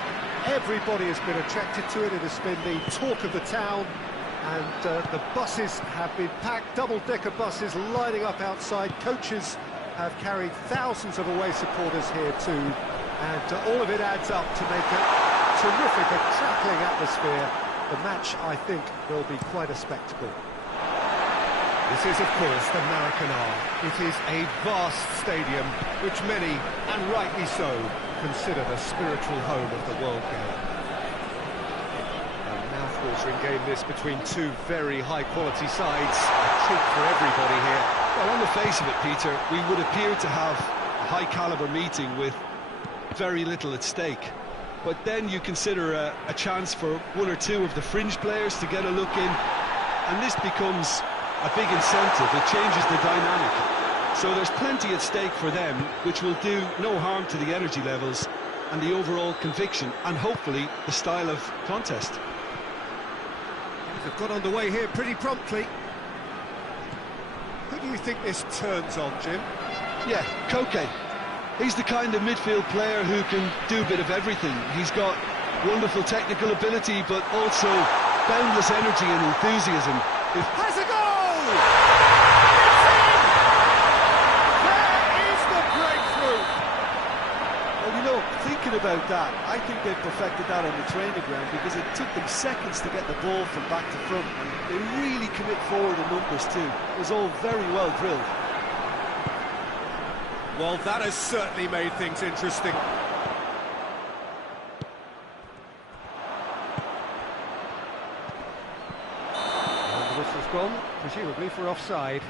Everybody has been attracted to it. It has been the talk of the town. And the buses have been packed, double-decker buses lining up outside. Coaches have carried thousands of away supporters here too. And all of it adds up to make a terrific, crackling atmosphere. The match, I think, will be quite a spectacle. This is, of course, the Maracanã. It is a vast stadium, which many, and rightly so, consider the spiritual home of the world game. Mouth-watering game this between two very high-quality sides. A treat for everybody here. Well, on the face of it, Peter, we would appear to have a high-caliber meeting with very little at stake. But then you consider a chance for one or two of the fringe players to get a look in, and this becomes a big incentive. It changes the dynamic. So there's plenty at stake for them, which will do no harm to the energy levels and the overall conviction, and hopefully the style of contest. They've got underway here pretty promptly. Who do you think this turns on, Jim? Yeah, Koke. He's the kind of midfield player who can do a bit of everything. He's got wonderful technical ability, but also boundless energy and enthusiasm. Has a goal! There is the breakthrough! Well, you know, thinking about that, I think they've perfected that on the training ground because it took them seconds to get the ball from back to front, and they really commit forward in numbers too. It was all very well drilled. Well, that has certainly made things interesting. And the whistle's gone, presumably for offside.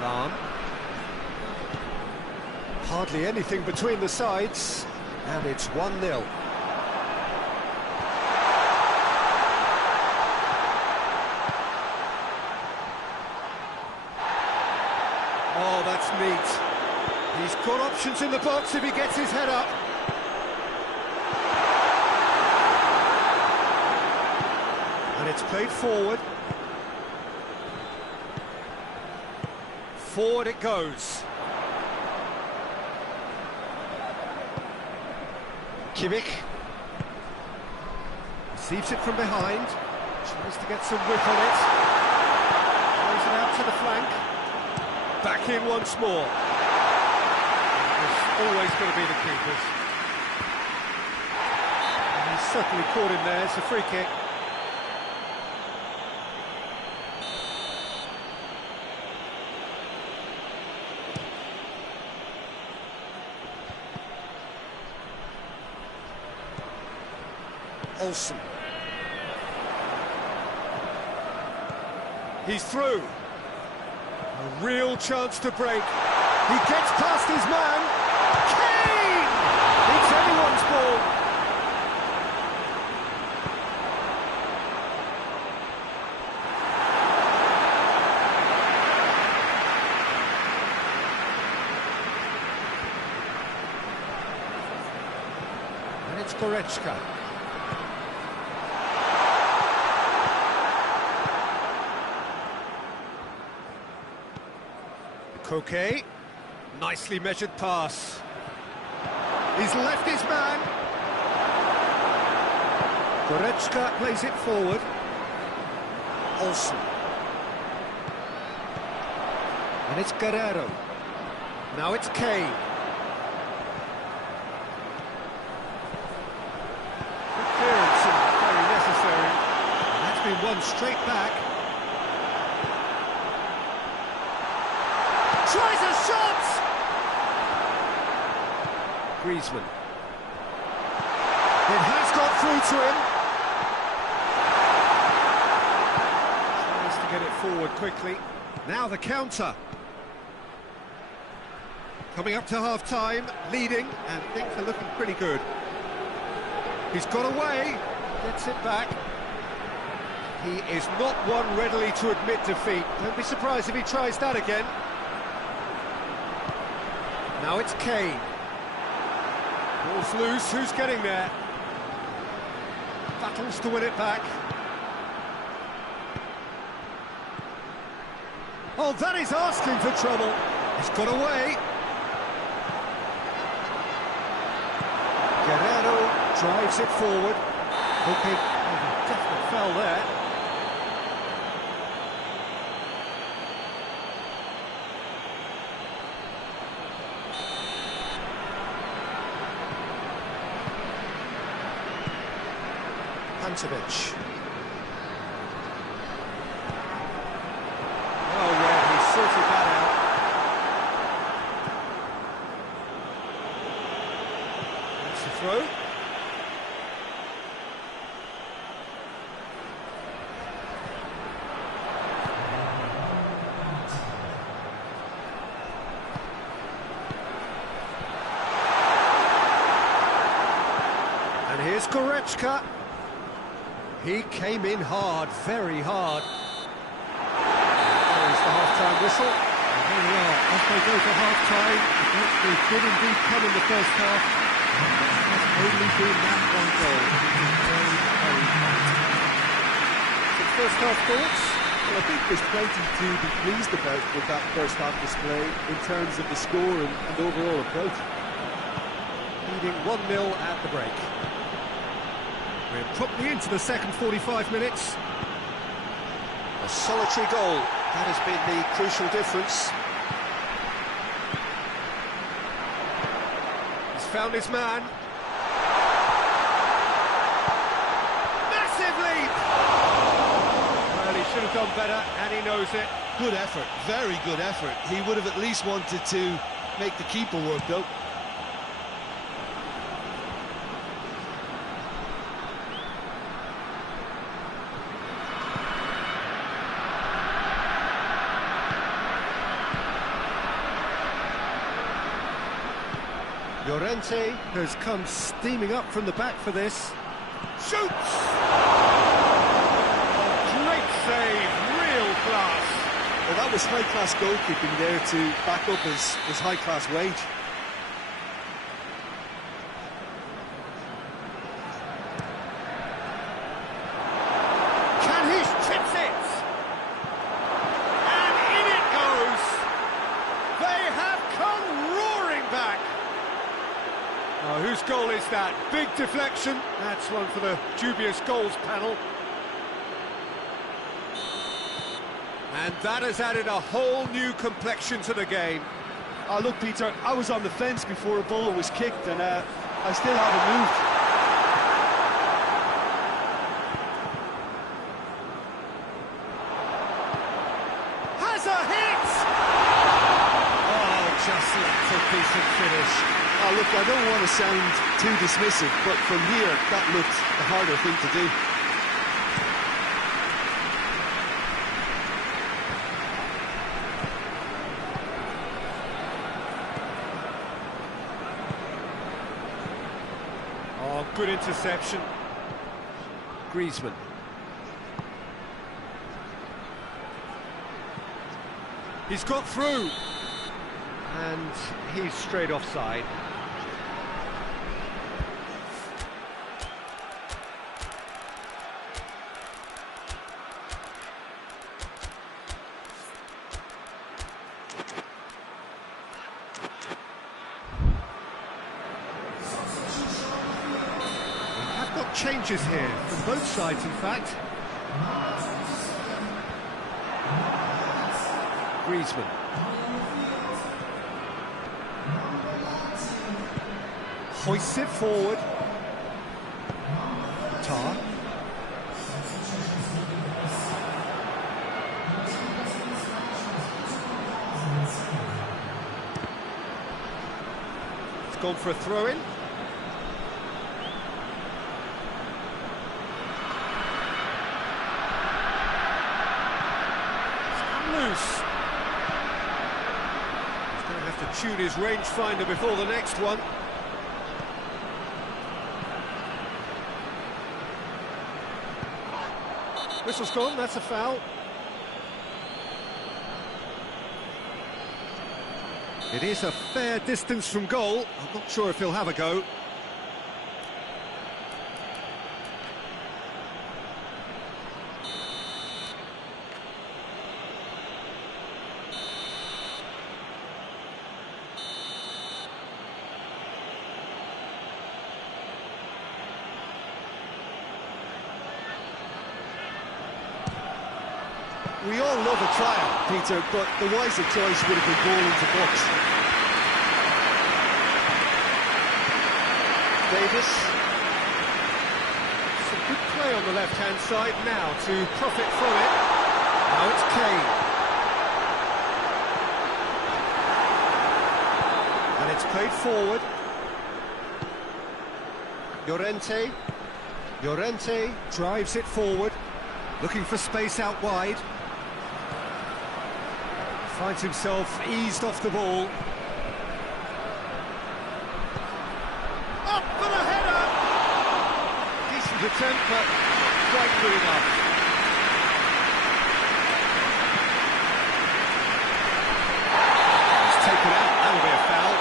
Lan. Hardly anything between the sides, and it's 1-0. Oh, that's neat. He's got options in the box if he gets his head up. And it's played forward. Forward it goes. Kimmich. Receives it from behind. Tries to get some whip on it. Plays it out to the flank. Back in once more. It's always going to be the keepers. And he's certainly caught him there. It's a free kick. Olsen. He's through. A real chance to break. He gets past his man. Kane! It's anyone's ball. And it's Goretzka. Koke, nicely measured pass. He's left his man. Goretzka plays it forward. Olsen. And it's Guerrero. Now it's Kane. Good clearance and very necessary. And that's been won straight back. Tries a shot! Griezmann. It has got through to him. Tries to get it forward quickly. Now the counter. Coming up to half-time, leading, and things are looking pretty good. He's got away, gets it back. He is not one readily to admit defeat. Don't be surprised if he tries that again. Now it's Kane. Ball's loose, who's getting there? Battles to win it back. Oh, that is asking for trouble. He's got away. Guerrero drives it forward. Okay, definite foul there. Pantovic. Oh yeah, he sorted that out. That's the throw. And here's Goretzka. He came in hard, very hard. There's the half-time whistle. And here we are, as they go to half-time. They did indeed come in the first half. It has only been that one goal. Very, very tight. Some first half thoughts? Well, I think there's plenty to be pleased about with that first half display in terms of the score and overall approach. Leading 1-0 at the break. We're properly into the second 45 minutes. A solitary goal. That has been the crucial difference. He's found his man. Massive leap! Well, he should have done better, and he knows it. Good effort, very good effort. He would have at least wanted to make the keeper work, though. Llorente has come steaming up from the back for this. Shoots! Great save, real class. Well, that was high-class goalkeeping there to back up his high-class wage. Can he chips it? And in it goes. They have come roaring back. Oh, whose goal is that? Big deflection. That's one for the dubious goals panel. And that has added a whole new complexion to the game. Oh, look, Peter, I was on the fence before a ball was kicked, and I still haven't moved. Has a hit! Oh, just left a decent finish. Oh, look, I don't want to sound too dismissive, but from here, that looked the harder thing to do. Oh, good interception. Griezmann. He's got through. And he's straight offside. Changes here, from both sides in fact. Griezmann. Hoists it forward. Tar. It's gone for a throw-in. Loose. He's going to have to tune his rangefinder before the next one. Whistle's gone, that's a foul. It is a fair distance from goal. I'm not sure if he'll have a go. We all love a trial, Peter, but the wiser choice would have been ball into box. Davis. Some good play on the left-hand side now to profit from it. Now it's Kane. And it's played forward. Llorente drives it forward, looking for space out wide. Finds himself eased off the ball. Up for the header! Decent attempt, but not quite good enough. He's taken out, that'll be a foul.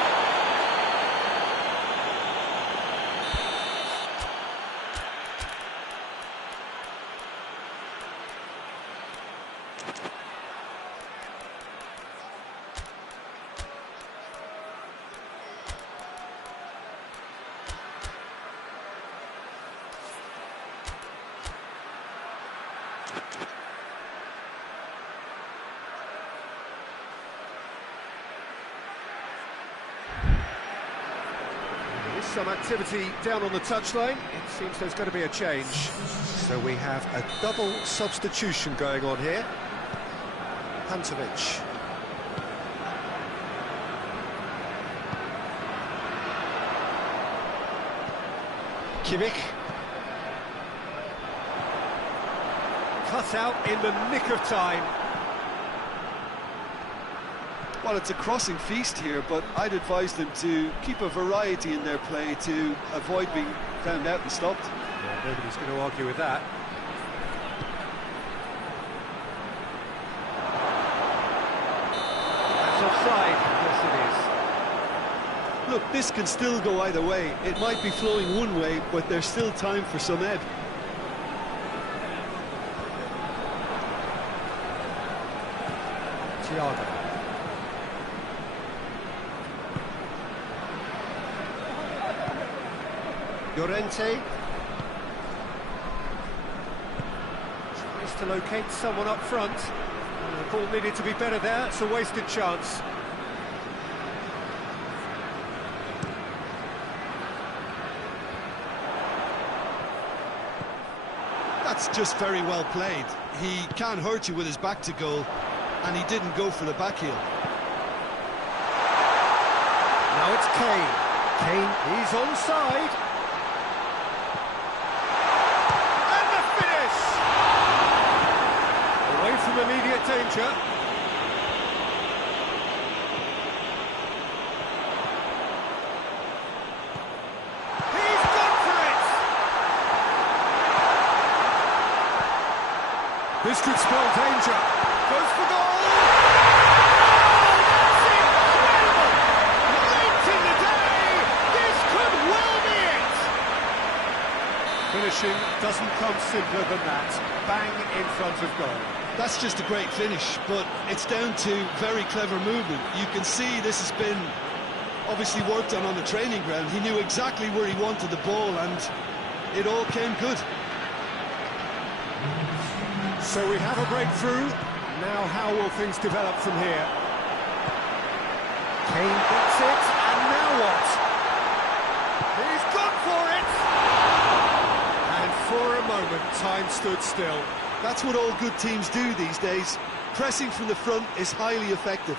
Some activity down on the touchline. It seems there's going to be a change. So we have a double substitution going on here. Pantovic. Kimmich. Cut out in the nick of time. Well, it's a crossing feast here, but I'd advise them to keep a variety in their play to avoid being found out and stopped. Yeah, nobody's going to argue with that. That's offside. Yes, it is. Look, this can still go either way. It might be flowing one way, but there's still time for some ebb. Thiago. Llorente tries to locate someone up front. The ball needed to be better there. It's a wasted chance. That's just very well played. He can't hurt you with his back to goal, and he didn't go for the back heel. Now it's Kane. Kane, he's onside. From immediate danger. He's gone for it! This could spell danger. Goes for goal! Oh, that's incredible! Late in the day, this could well be it! Finishing doesn't come simpler than that. Bang in front of goal. That's just a great finish, but it's down to very clever movement. You can see this has been obviously worked on the training ground. He knew exactly where he wanted the ball, and it all came good. So we have a breakthrough. Now how will things develop from here? Kane gets it, and now what? He's gone for it! And for a moment, time stood still. That's what all good teams do these days. Pressing from the front is highly effective.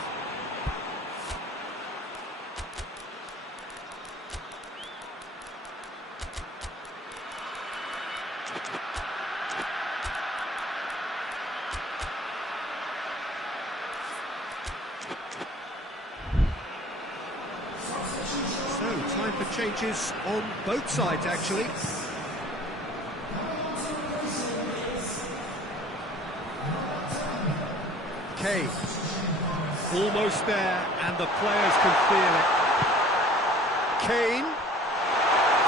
So, time for changes on both sides, actually. Hey, almost there, and the players can feel it. Kane,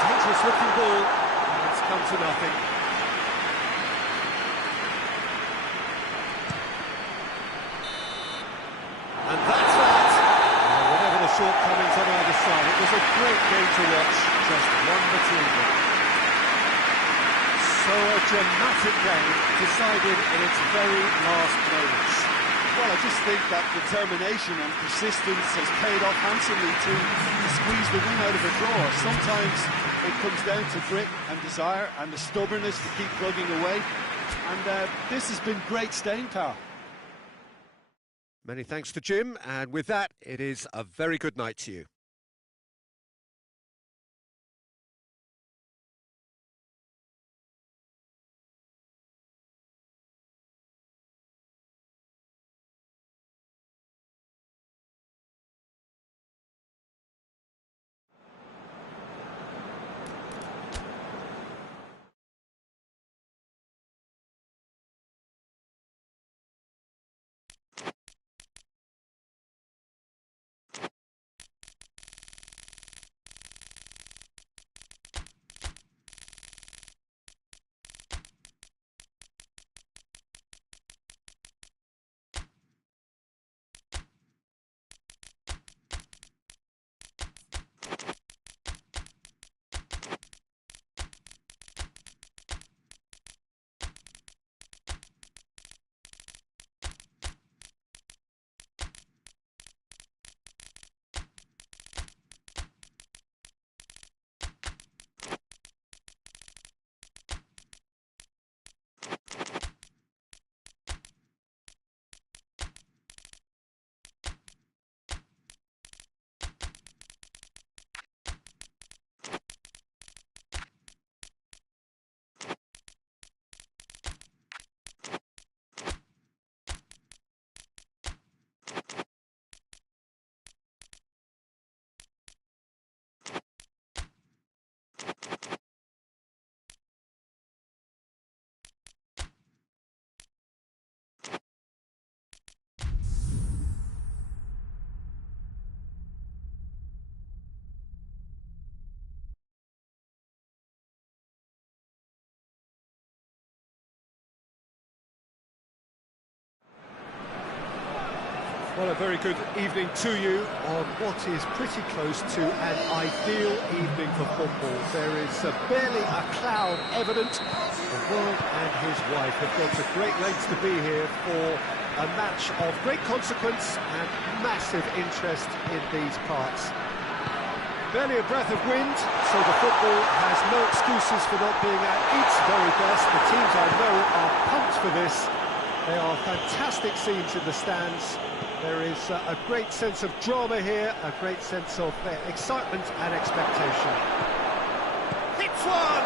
dangerous looking ball, and it's come to nothing. And that's that. Whatever the shortcomings on either side, it was a great game to watch, just one between them. So a dramatic game, decided in its very last moments. Well, I just think that determination and persistence has paid off handsomely to squeeze the win out of a draw. Sometimes it comes down to grit and desire and the stubbornness to keep plugging away. And this has been great staying power. Many thanks to Jim, and with that, it is a very good night to you. Well, a very good evening to you on what is pretty close to an ideal evening for football. There is barely a cloud evident. The world and his wife have gone to great lengths to be here for a match of great consequence and massive interest in these parts. Barely a breath of wind, so the football has no excuses for not being at its very best. The teams I know are pumped for this. They are fantastic scenes in the stands. There is a great sense of drama here, a great sense of excitement and expectation. Hits one!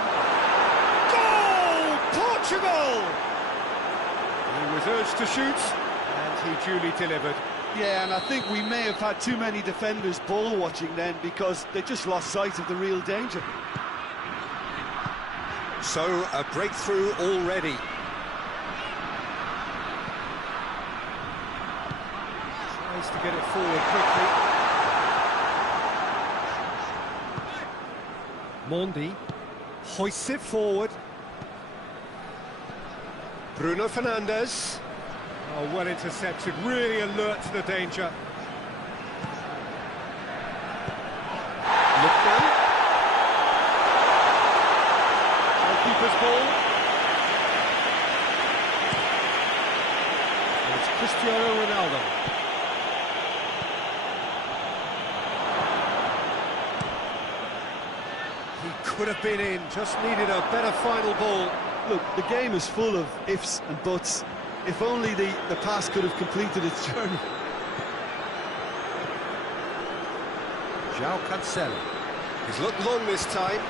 Goal! Portugal! He was urged to shoot, and he duly delivered. Yeah, and I think we may have had too many defenders ball watching then because they just lost sight of the real danger. So, a breakthrough already. Tries to get it forward quickly. Mondi hoists it forward. Bruno Fernandes. Oh, well intercepted, really alert to the danger. Lookman. Goalkeeper's ball. And it's Cristiano Ronaldo. He could have been in, just needed a better final ball. Look, the game is full of ifs and buts. If only the pass could have completed its journey. João Cancelo. He's looked long this time.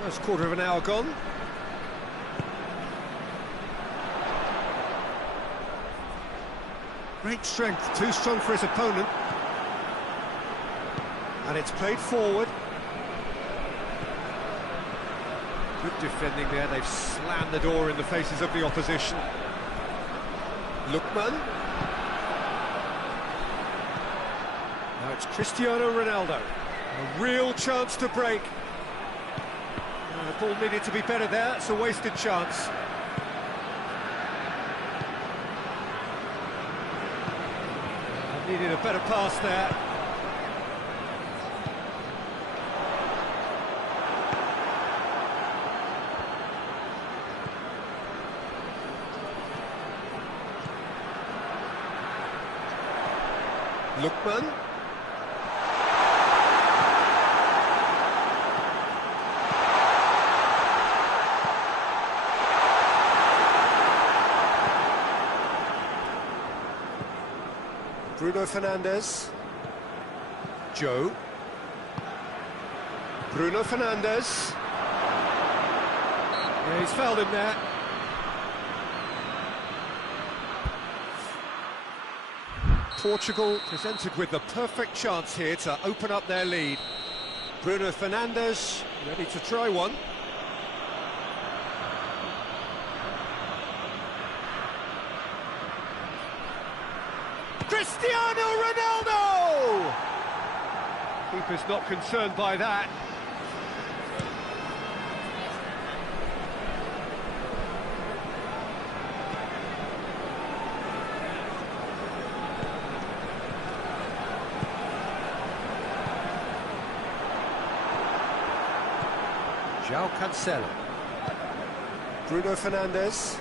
First quarter of an hour gone. Great strength, too strong for his opponent. And it's played forward. Good defending there, they've slammed the door in the faces of the opposition. Lookman. Now it's Cristiano Ronaldo. A real chance to break. The ball needed to be better there, it's a wasted chance. Needed a better pass there. Lookman. Bruno Fernandes. Joe. Bruno Fernandes. Yeah, he's fouled him there. Portugal presented with the perfect chance here to open up their lead. Bruno Fernandes ready to try one. Cristiano Ronaldo! Keeper's not concerned by that. João Cancelo. Bruno Fernandes.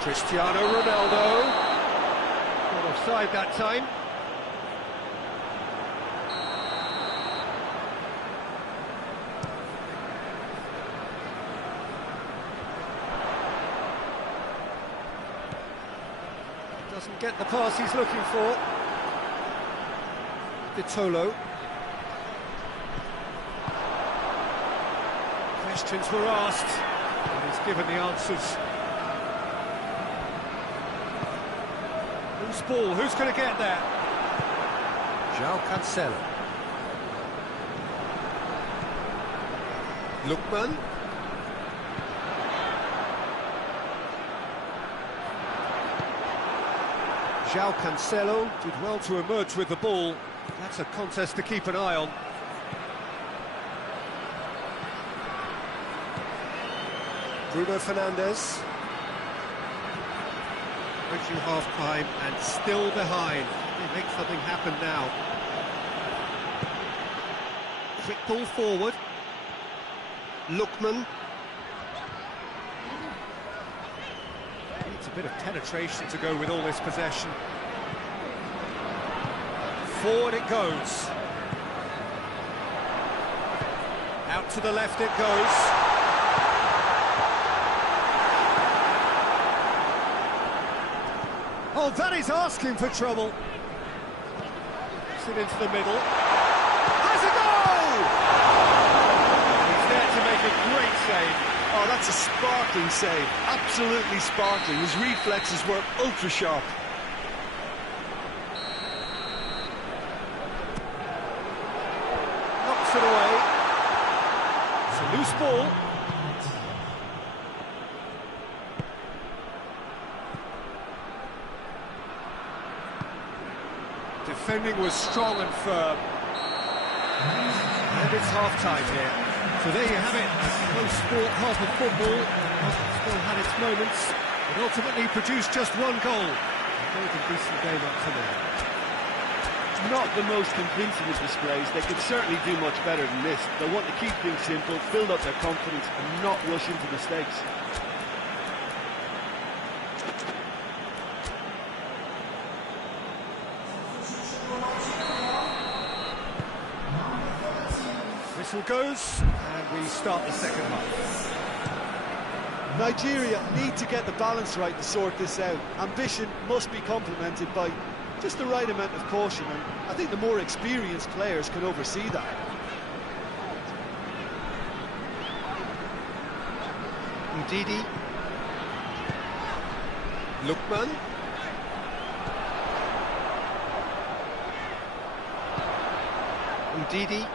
Cristiano Ronaldo. Not offside that time. Doesn't get the pass he's looking for. Vitolo. Questions were asked, and he's given the answers. Whose ball? Who's going to get there? João Cancelo. Lookman. João Cancelo did well to emerge with the ball. That's a contest to keep an eye on. Bruno Fernandes. Approaching half-time and still behind. They make something happen now. Quick ball forward. Lookman. Needs a bit of penetration to go with all this possession. Forward it goes. Out to the left it goes. Oh, that is asking for trouble. Puts it into the middle. Has a goal! He's there to make a great save. Oh, that's a sparkling save. Absolutely sparkling. His reflexes were ultra sharp. Knocks it away. It's a loose ball. Defending was strong and firm. And it's half-time here. So there you have it, a close sport, half of football. Still had its moments, but ultimately produced just one goal. A very decent game up to now. Not the most convincing of displays. They can certainly do much better than this. They want to keep things simple, build up their confidence and not rush into mistakes. Whistle goes, and we start the second half. Nigeria need to get the balance right to sort this out. Ambition must be complemented by just the right amount of caution, and I think the more experienced players can oversee that. Ndidi. Lookman. Ndidi.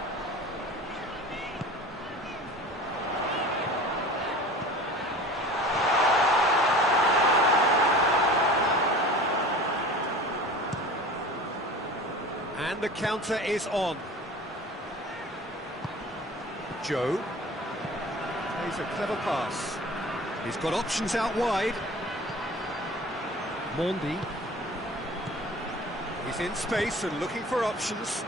And the counter is on. Joe plays a clever pass. He's got options out wide. Mondi. He's in space and looking for options.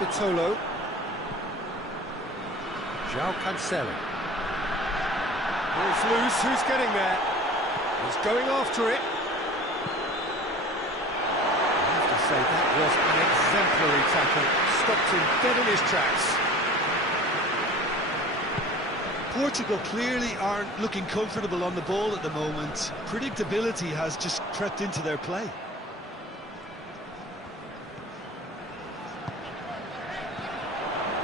Vitolo. João Cancelo. Ball's loose, who's getting there? He's going after it. I have to say, that was an exemplary tackle. Stopped him dead in his tracks. Portugal clearly aren't looking comfortable on the ball at the moment. Predictability has just crept into their play.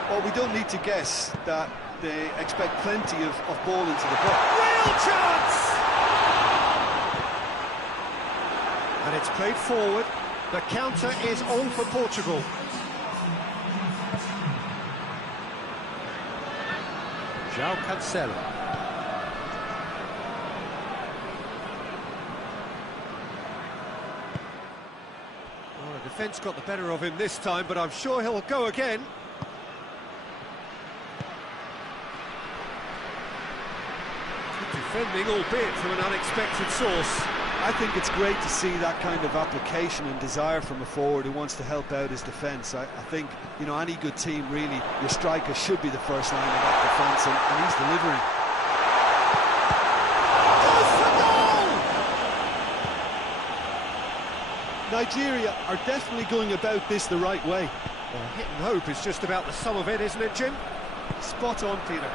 Well, we don't need to guess that they expect plenty of ball into the box. Real chance! And it's played forward. The counter is on for Portugal. João Cancelo. Well, the defence got the better of him this time, but I'm sure he'll go again. Defending, albeit from an unexpected source. I think it's great to see that kind of application and desire from a forward who wants to help out his defence. I think, you know, any good team, really, your striker should be the first line of that defence, and he's delivering. Nigeria are definitely going about this the right way. Well, hit and hope is just about the sum of it, isn't it, Jim? Spot on, Peter.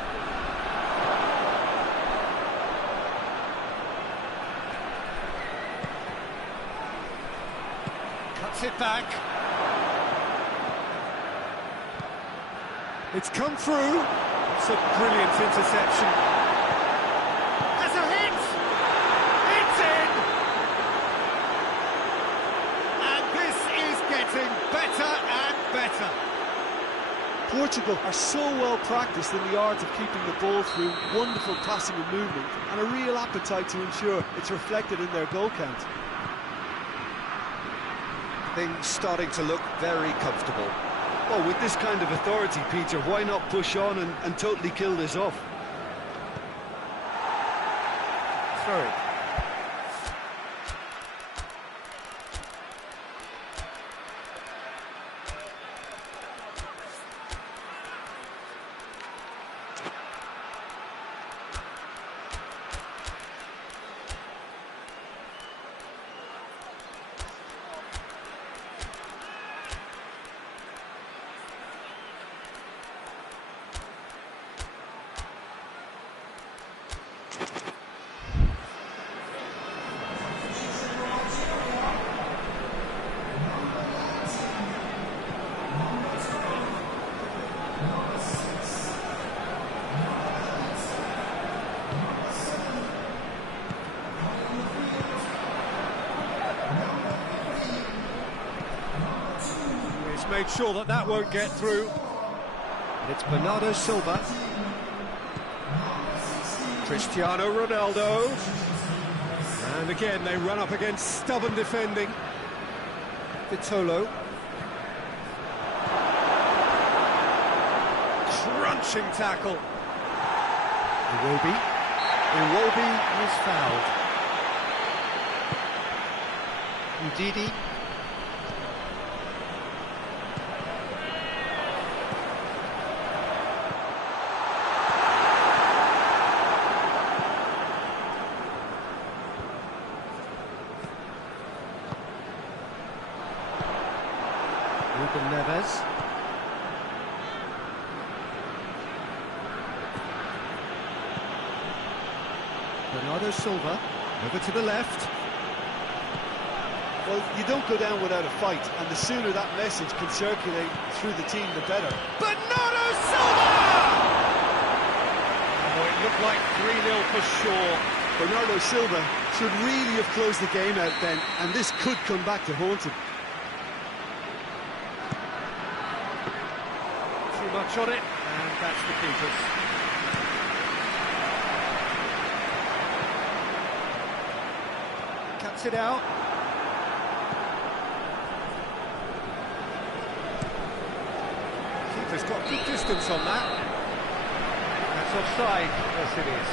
It back. It's come through. It's a brilliant interception. Has a hit. It's in. And this is getting better and better. Portugal are so well practiced in the art of keeping the ball through, wonderful passing and movement, and a real appetite to ensure it's reflected in their goal count. Things starting to look very comfortable. Well, with this kind of authority, Peter, why not push on and totally kill this off? Throw it. Made sure that that won't get through. And it's Bernardo Silva. Cristiano Ronaldo. And again they run up against stubborn defending. Vitolo. Crunching tackle. Iwobi is fouled. Ndidi. Neves. Bernardo Silva over to the left. Well, you don't go down without a fight, and the sooner that message can circulate through the team, the better. Bernardo Silva! Oh, it look like 3-0 for sure. Bernardo Silva should really have closed the game out then, and this could come back to haunt him. Too much on it, and that's the keepers. Cuts it out. Keeper's got good distance on that. That's offside. Yes, it is.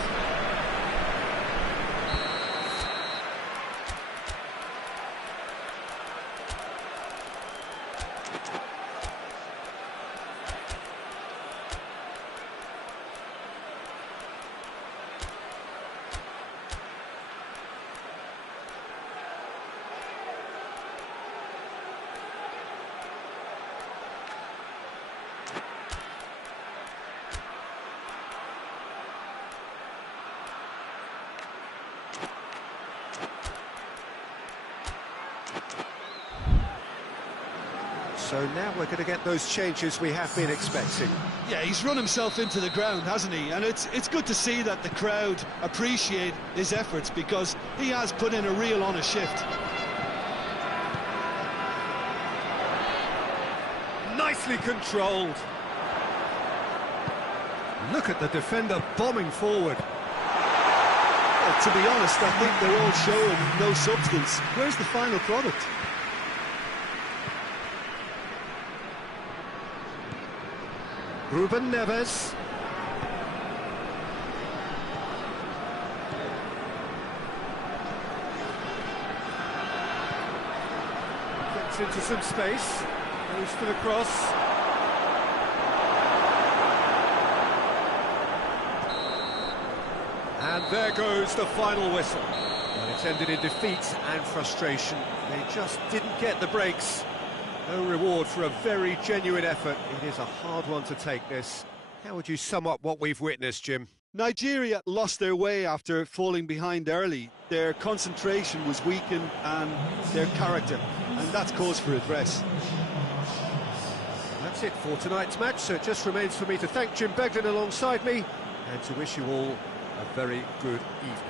So now we're going to get those changes we have been expecting. Yeah, he's run himself into the ground, hasn't he? And it's good to see that the crowd appreciate his efforts, because he has put in a real honest shift. Nicely controlled. Look at the defender bombing forward. Well, to be honest, I think they're all showing no substance. Where's the final product? Ruben Neves. Gets into some space. Goes for the cross. And there goes the final whistle. And it's ended in defeat and frustration. They just didn't get the breaks. No reward for a very genuine effort. It is a hard one to take, this. How would you sum up what we've witnessed, Jim? Nigeria lost their way after falling behind early. Their concentration was weakened and their character, and that's cause for address. That's it for tonight's match, so it just remains for me to thank Jim Beglin alongside me and to wish you all a very good evening.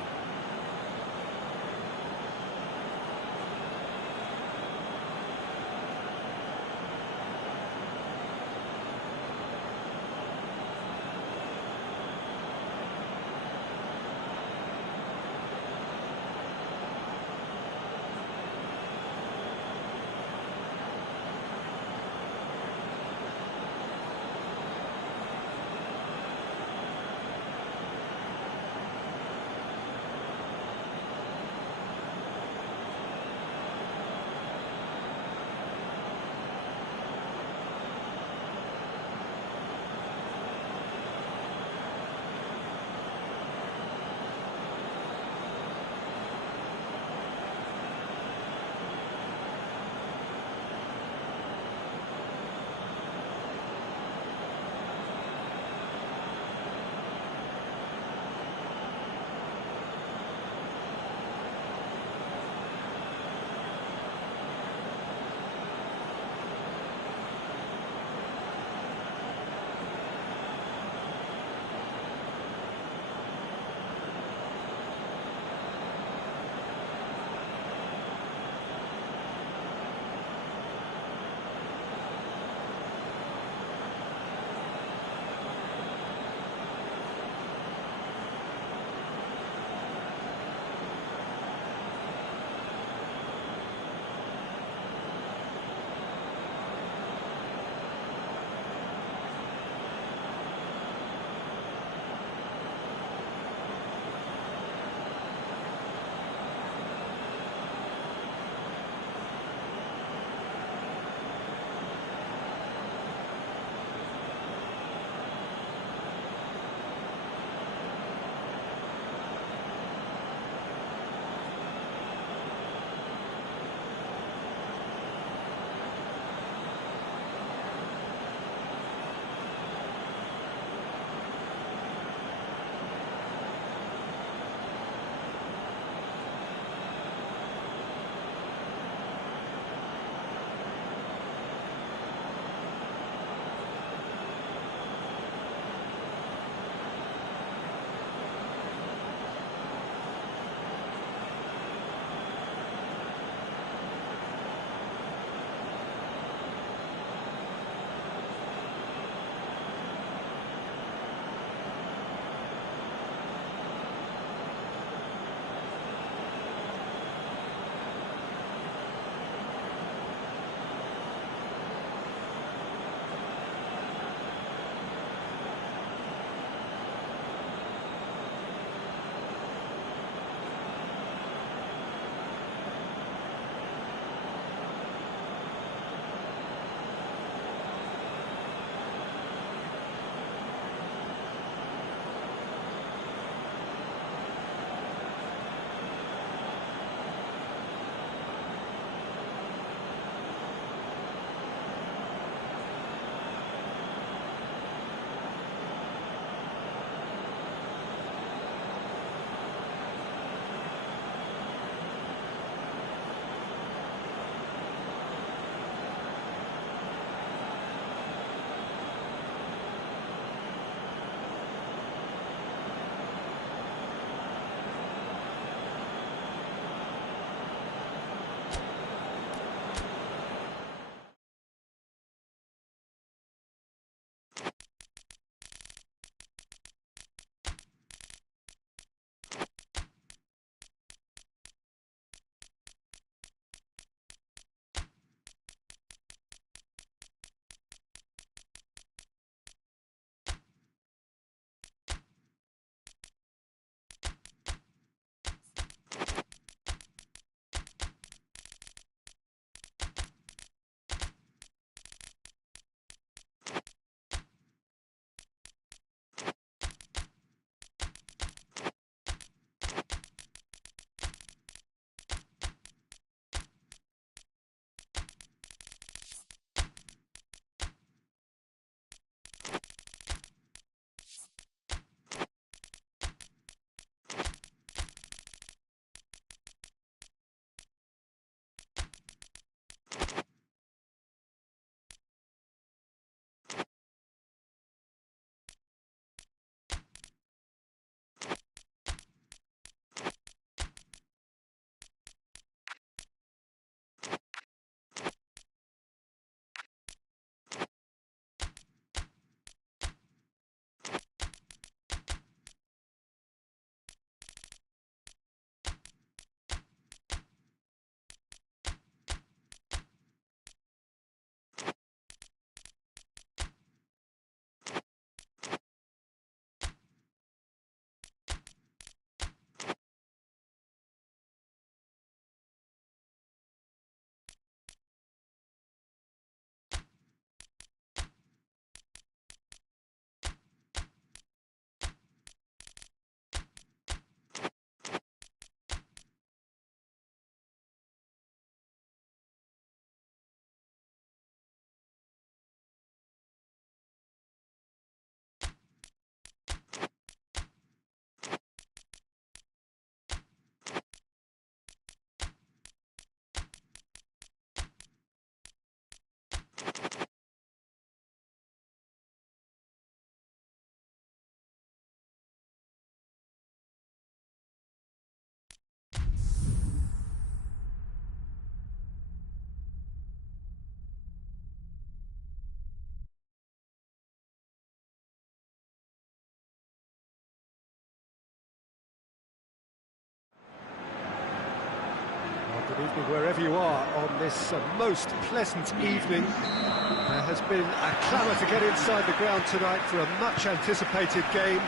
Evening, wherever you are on this most pleasant evening. There has been a clamour to get inside the ground tonight for a much anticipated game.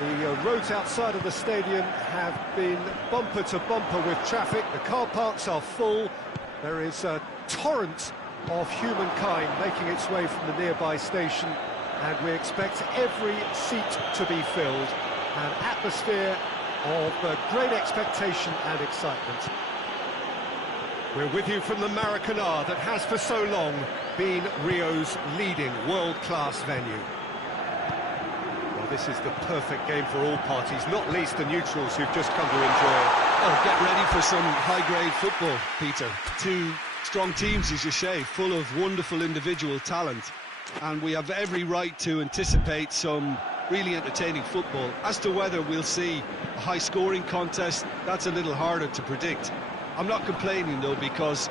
The roads outside of the stadium have been bumper to bumper with traffic. The car parks are full. There is a torrent of humankind making its way from the nearby station, and we expect every seat to be filled. An atmosphere of great expectation and excitement. We're with you from the Maracanã that has for so long been Rio's leading world-class venue. Well, this is the perfect game for all parties, not least the neutrals who've just come to enjoy it. Oh, get ready for some high-grade football, Peter. Two strong teams, as you say, full of wonderful individual talent. And we have every right to anticipate some really entertaining football. As to whether we'll see a high-scoring contest, that's a little harder to predict. I'm not complaining, though, because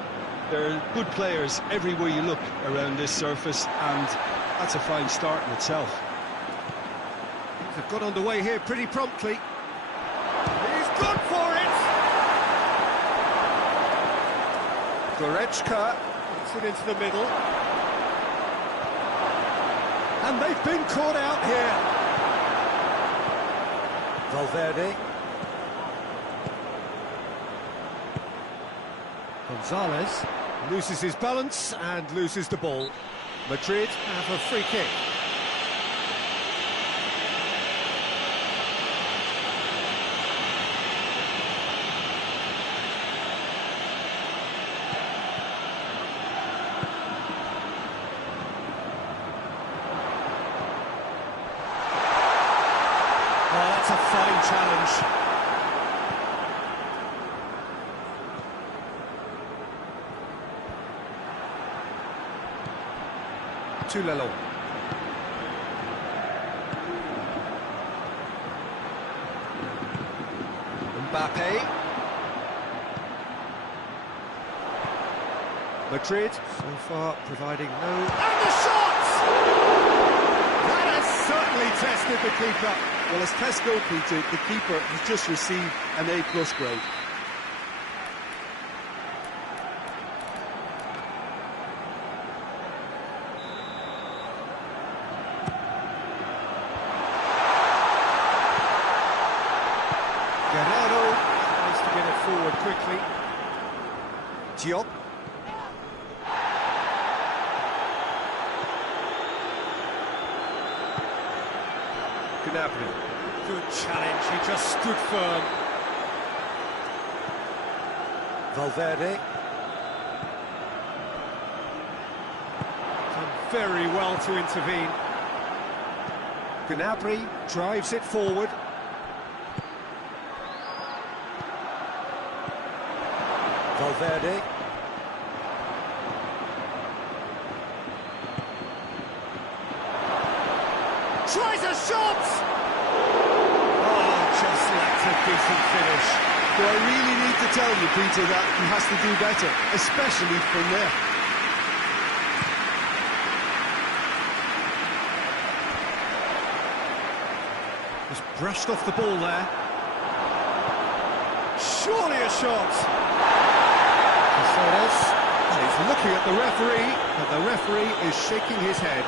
there are good players everywhere you look around this surface, and that's a fine start in itself. They've got underway here pretty promptly. He's gone for it! Goretzka puts it into the middle. And they've been caught out here. Valverde. Gonzalez loses his balance and loses the ball. Madrid have a free kick. Oh, that's a fine challenge. Toulon. Mbappe. Madrid, so far, providing no... And the shot! That has certainly tested the keeper. Well, as test goalkeeper, the keeper has just received an A+ grade. Guerrero tries to get it forward quickly. Diop. Gnabry. Good challenge, he just stood firm. Valverde. Done very well to intervene. Gnabry drives it forward. Valverde. Tries a shot! Oh, just lacked a decent finish. Do I really need to tell you, Peter, that he has to do better, especially from there? Just brushed off the ball there. Surely a shot! And he's looking at the referee, but the referee is shaking his head.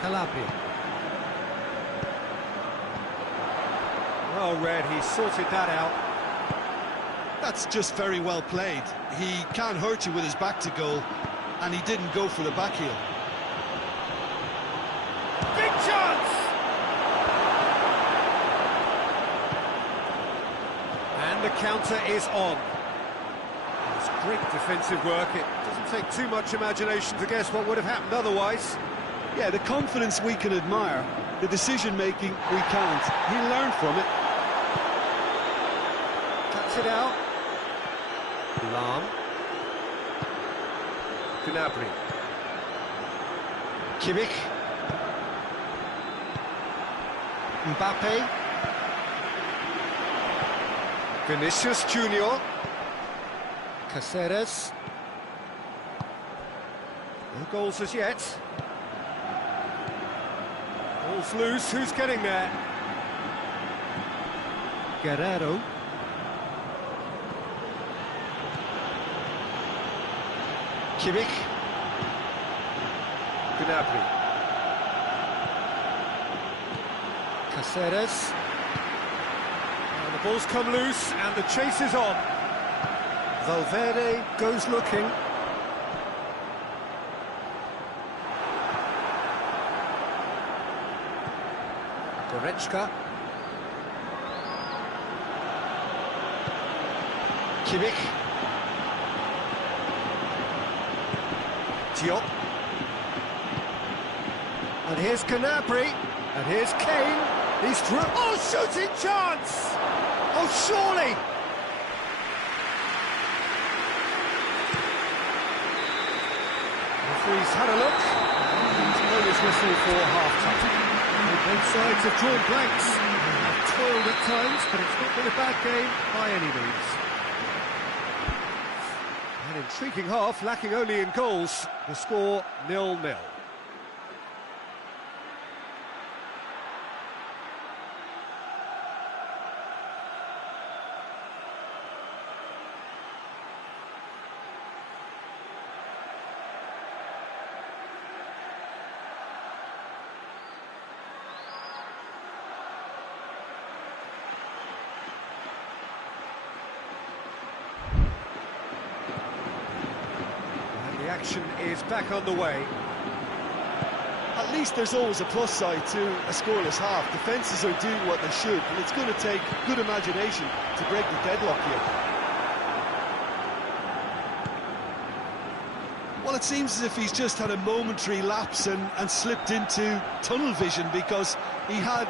Calabria. Well read, he sorted that out. That's just very well played. He can't hurt you with his back to goal, and he didn't go for the back heel. Big chance! And the counter is on. It's great defensive work. It doesn't take too much imagination to guess what would have happened otherwise. Yeah, the confidence we can admire, the decision-making we can't. He learned from it. Cuts it out. Lam. Gnabry. Kimmich. Mbappe. Vinicius Junior. Caceres. No goals as yet. Ball's loose, who's getting there? Guerrero. Kimmich. Gnabry. Caceres. And the ball's come loose and the chase is on. Valverde goes looking. Goretzka. Kimmich. Diop. And here's Gnabry. And here's Kane. He's through. Oh, shooting chance! Oh, surely! Referee's had a look. He's blown his whistle for half-time. Both sides have drawn blanks. They have toiled at times, but it's not been a bad game by any means. An intriguing half, lacking only in goals. The score 0-0. Action is back on the way. At least there's always a plus side to a scoreless half. Defences are doing what they should, and it's going to take good imagination to break the deadlock here. Well, it seems as if he's just had a momentary lapse and slipped into tunnel vision, because he had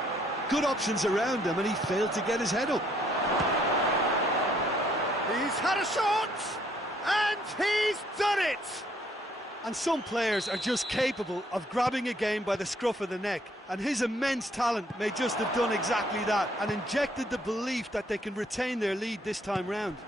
good options around him and he failed to get his head up. He's had a shot, and he's done it! And some players are just capable of grabbing a game by the scruff of the neck, and his immense talent may just have done exactly that and injected the belief that they can retain their lead this time round.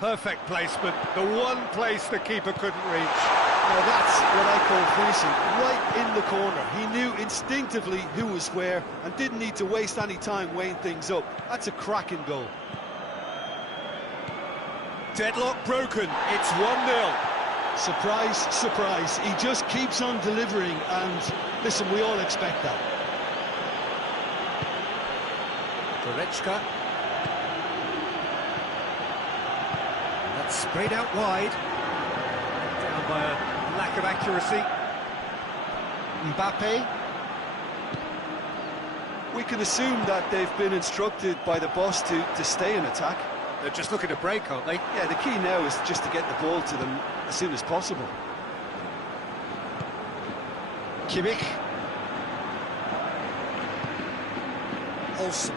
Perfect placement, the one place the keeper couldn't reach. Now that's what I call finishing, right in the corner. He knew instinctively who was where and didn't need to waste any time weighing things up. That's a cracking goal. Deadlock broken, it's 1-0. Surprise, surprise, he just keeps on delivering, and listen, we all expect that. Goretzka. That's sprayed out wide. Down by a lack of accuracy. Mbappe. We can assume that they've been instructed by the boss to stay in attack. They're just looking to break, aren't they? Yeah, the key now is just to get the ball to them as soon as possible. Kimmich. Olsen.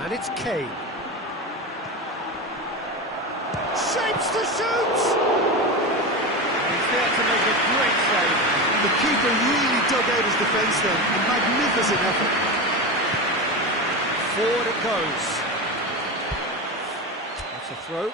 And it's Kane. Shapes to shoot! He's there to make a great save. The keeper really dug out his defence then. A magnificent effort. Forward it goes. That's a throw.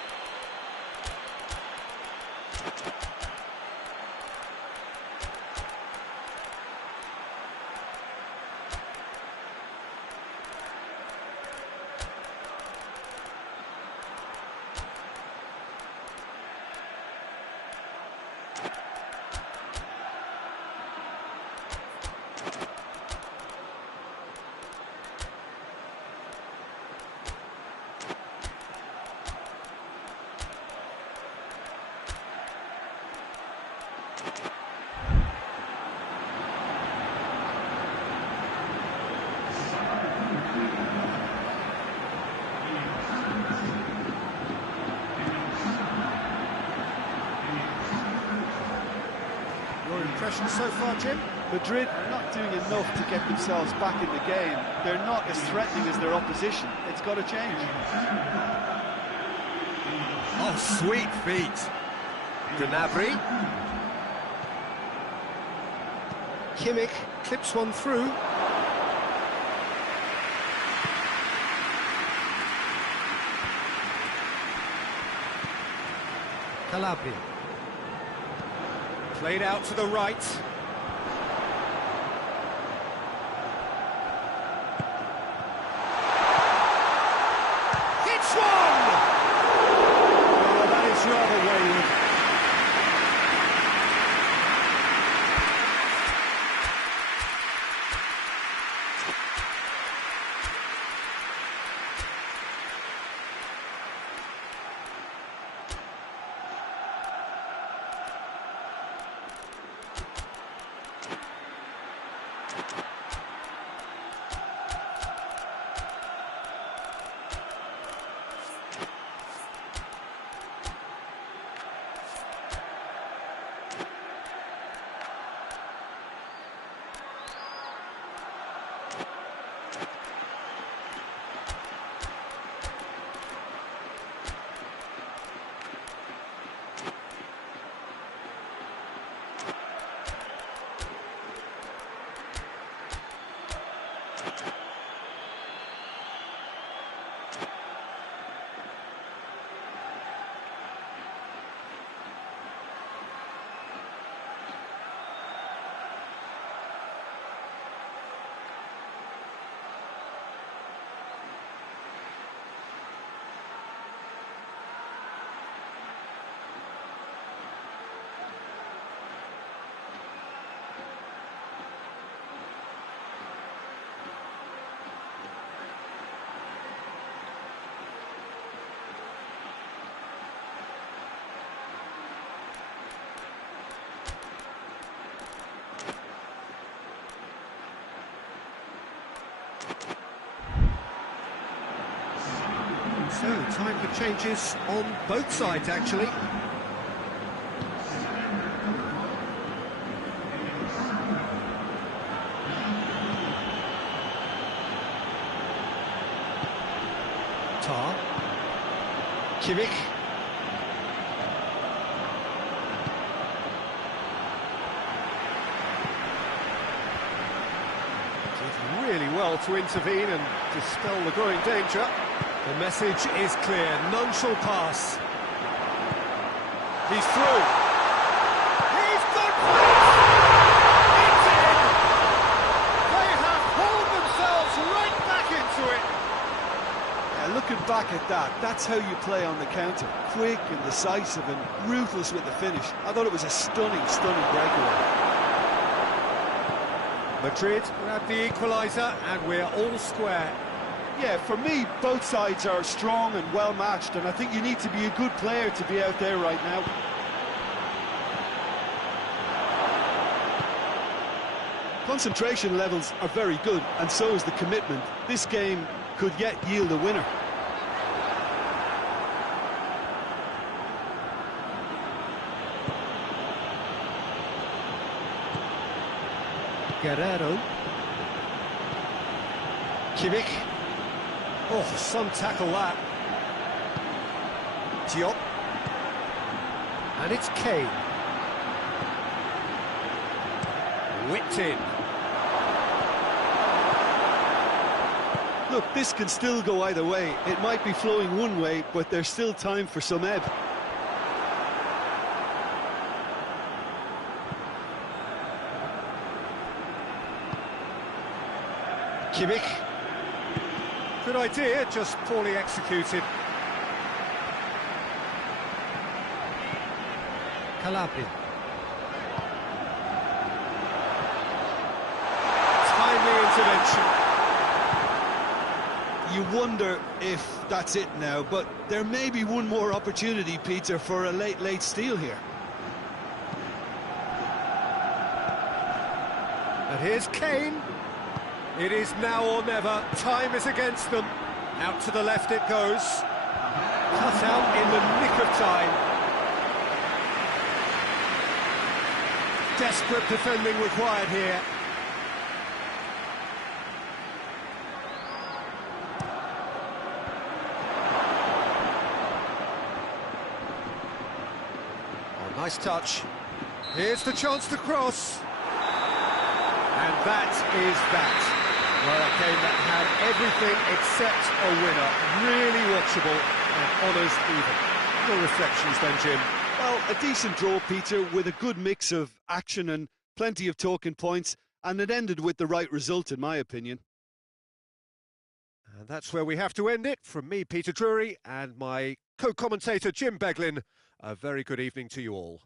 Your impression so far, Jim? Madrid are not doing enough to get themselves back in the game. They're not as threatening as their opposition. It's got to change. Oh, sweet feet. Gnabry. Kimmich clips one through. Calabria. Played out to the right. Hits one! Oh, that is rather wayward. So, time for changes on both sides, actually. Tar. Kimmich. Did really well to intervene and dispel the growing danger. The message is clear, none shall pass. He's through. He's gone for it! It's in! They have pulled themselves right back into it. Yeah, looking back at that, that's how you play on the counter. Quick and decisive and ruthless with the finish. I thought it was a stunning, stunning breakaway. Madrid grab the equaliser and we're all square. Yeah, for me, both sides are strong and well matched, and I think you need to be a good player to be out there right now. Concentration levels are very good, and so is the commitment. This game could yet yield a winner. Guerrero. Kimmich. Oh, some tackle that. Diop. And it's Kane. Whipped in. Look, this can still go either way. It might be flowing one way, but there's still time for some ebb. Kimmich. Good idea, just poorly executed. Calabria. Timely intervention. You wonder if that's it now, but there may be one more opportunity, Peter, for a late steal here. And here's Kane. It is now or never. Time is against them. Out to the left it goes. Cut out in the nick of time. Desperate defending required here. Oh, nice touch. Here's the chance to cross. And that is that. Well, a game that had everything except a winner. Really watchable and honours even. Your reflections then, Jim? Well, a decent draw, Peter, with a good mix of action and plenty of talking points, and it ended with the right result, in my opinion. And that's where we have to end it. From me, Peter Drury, and my co-commentator, Jim Beglin, a very good evening to you all.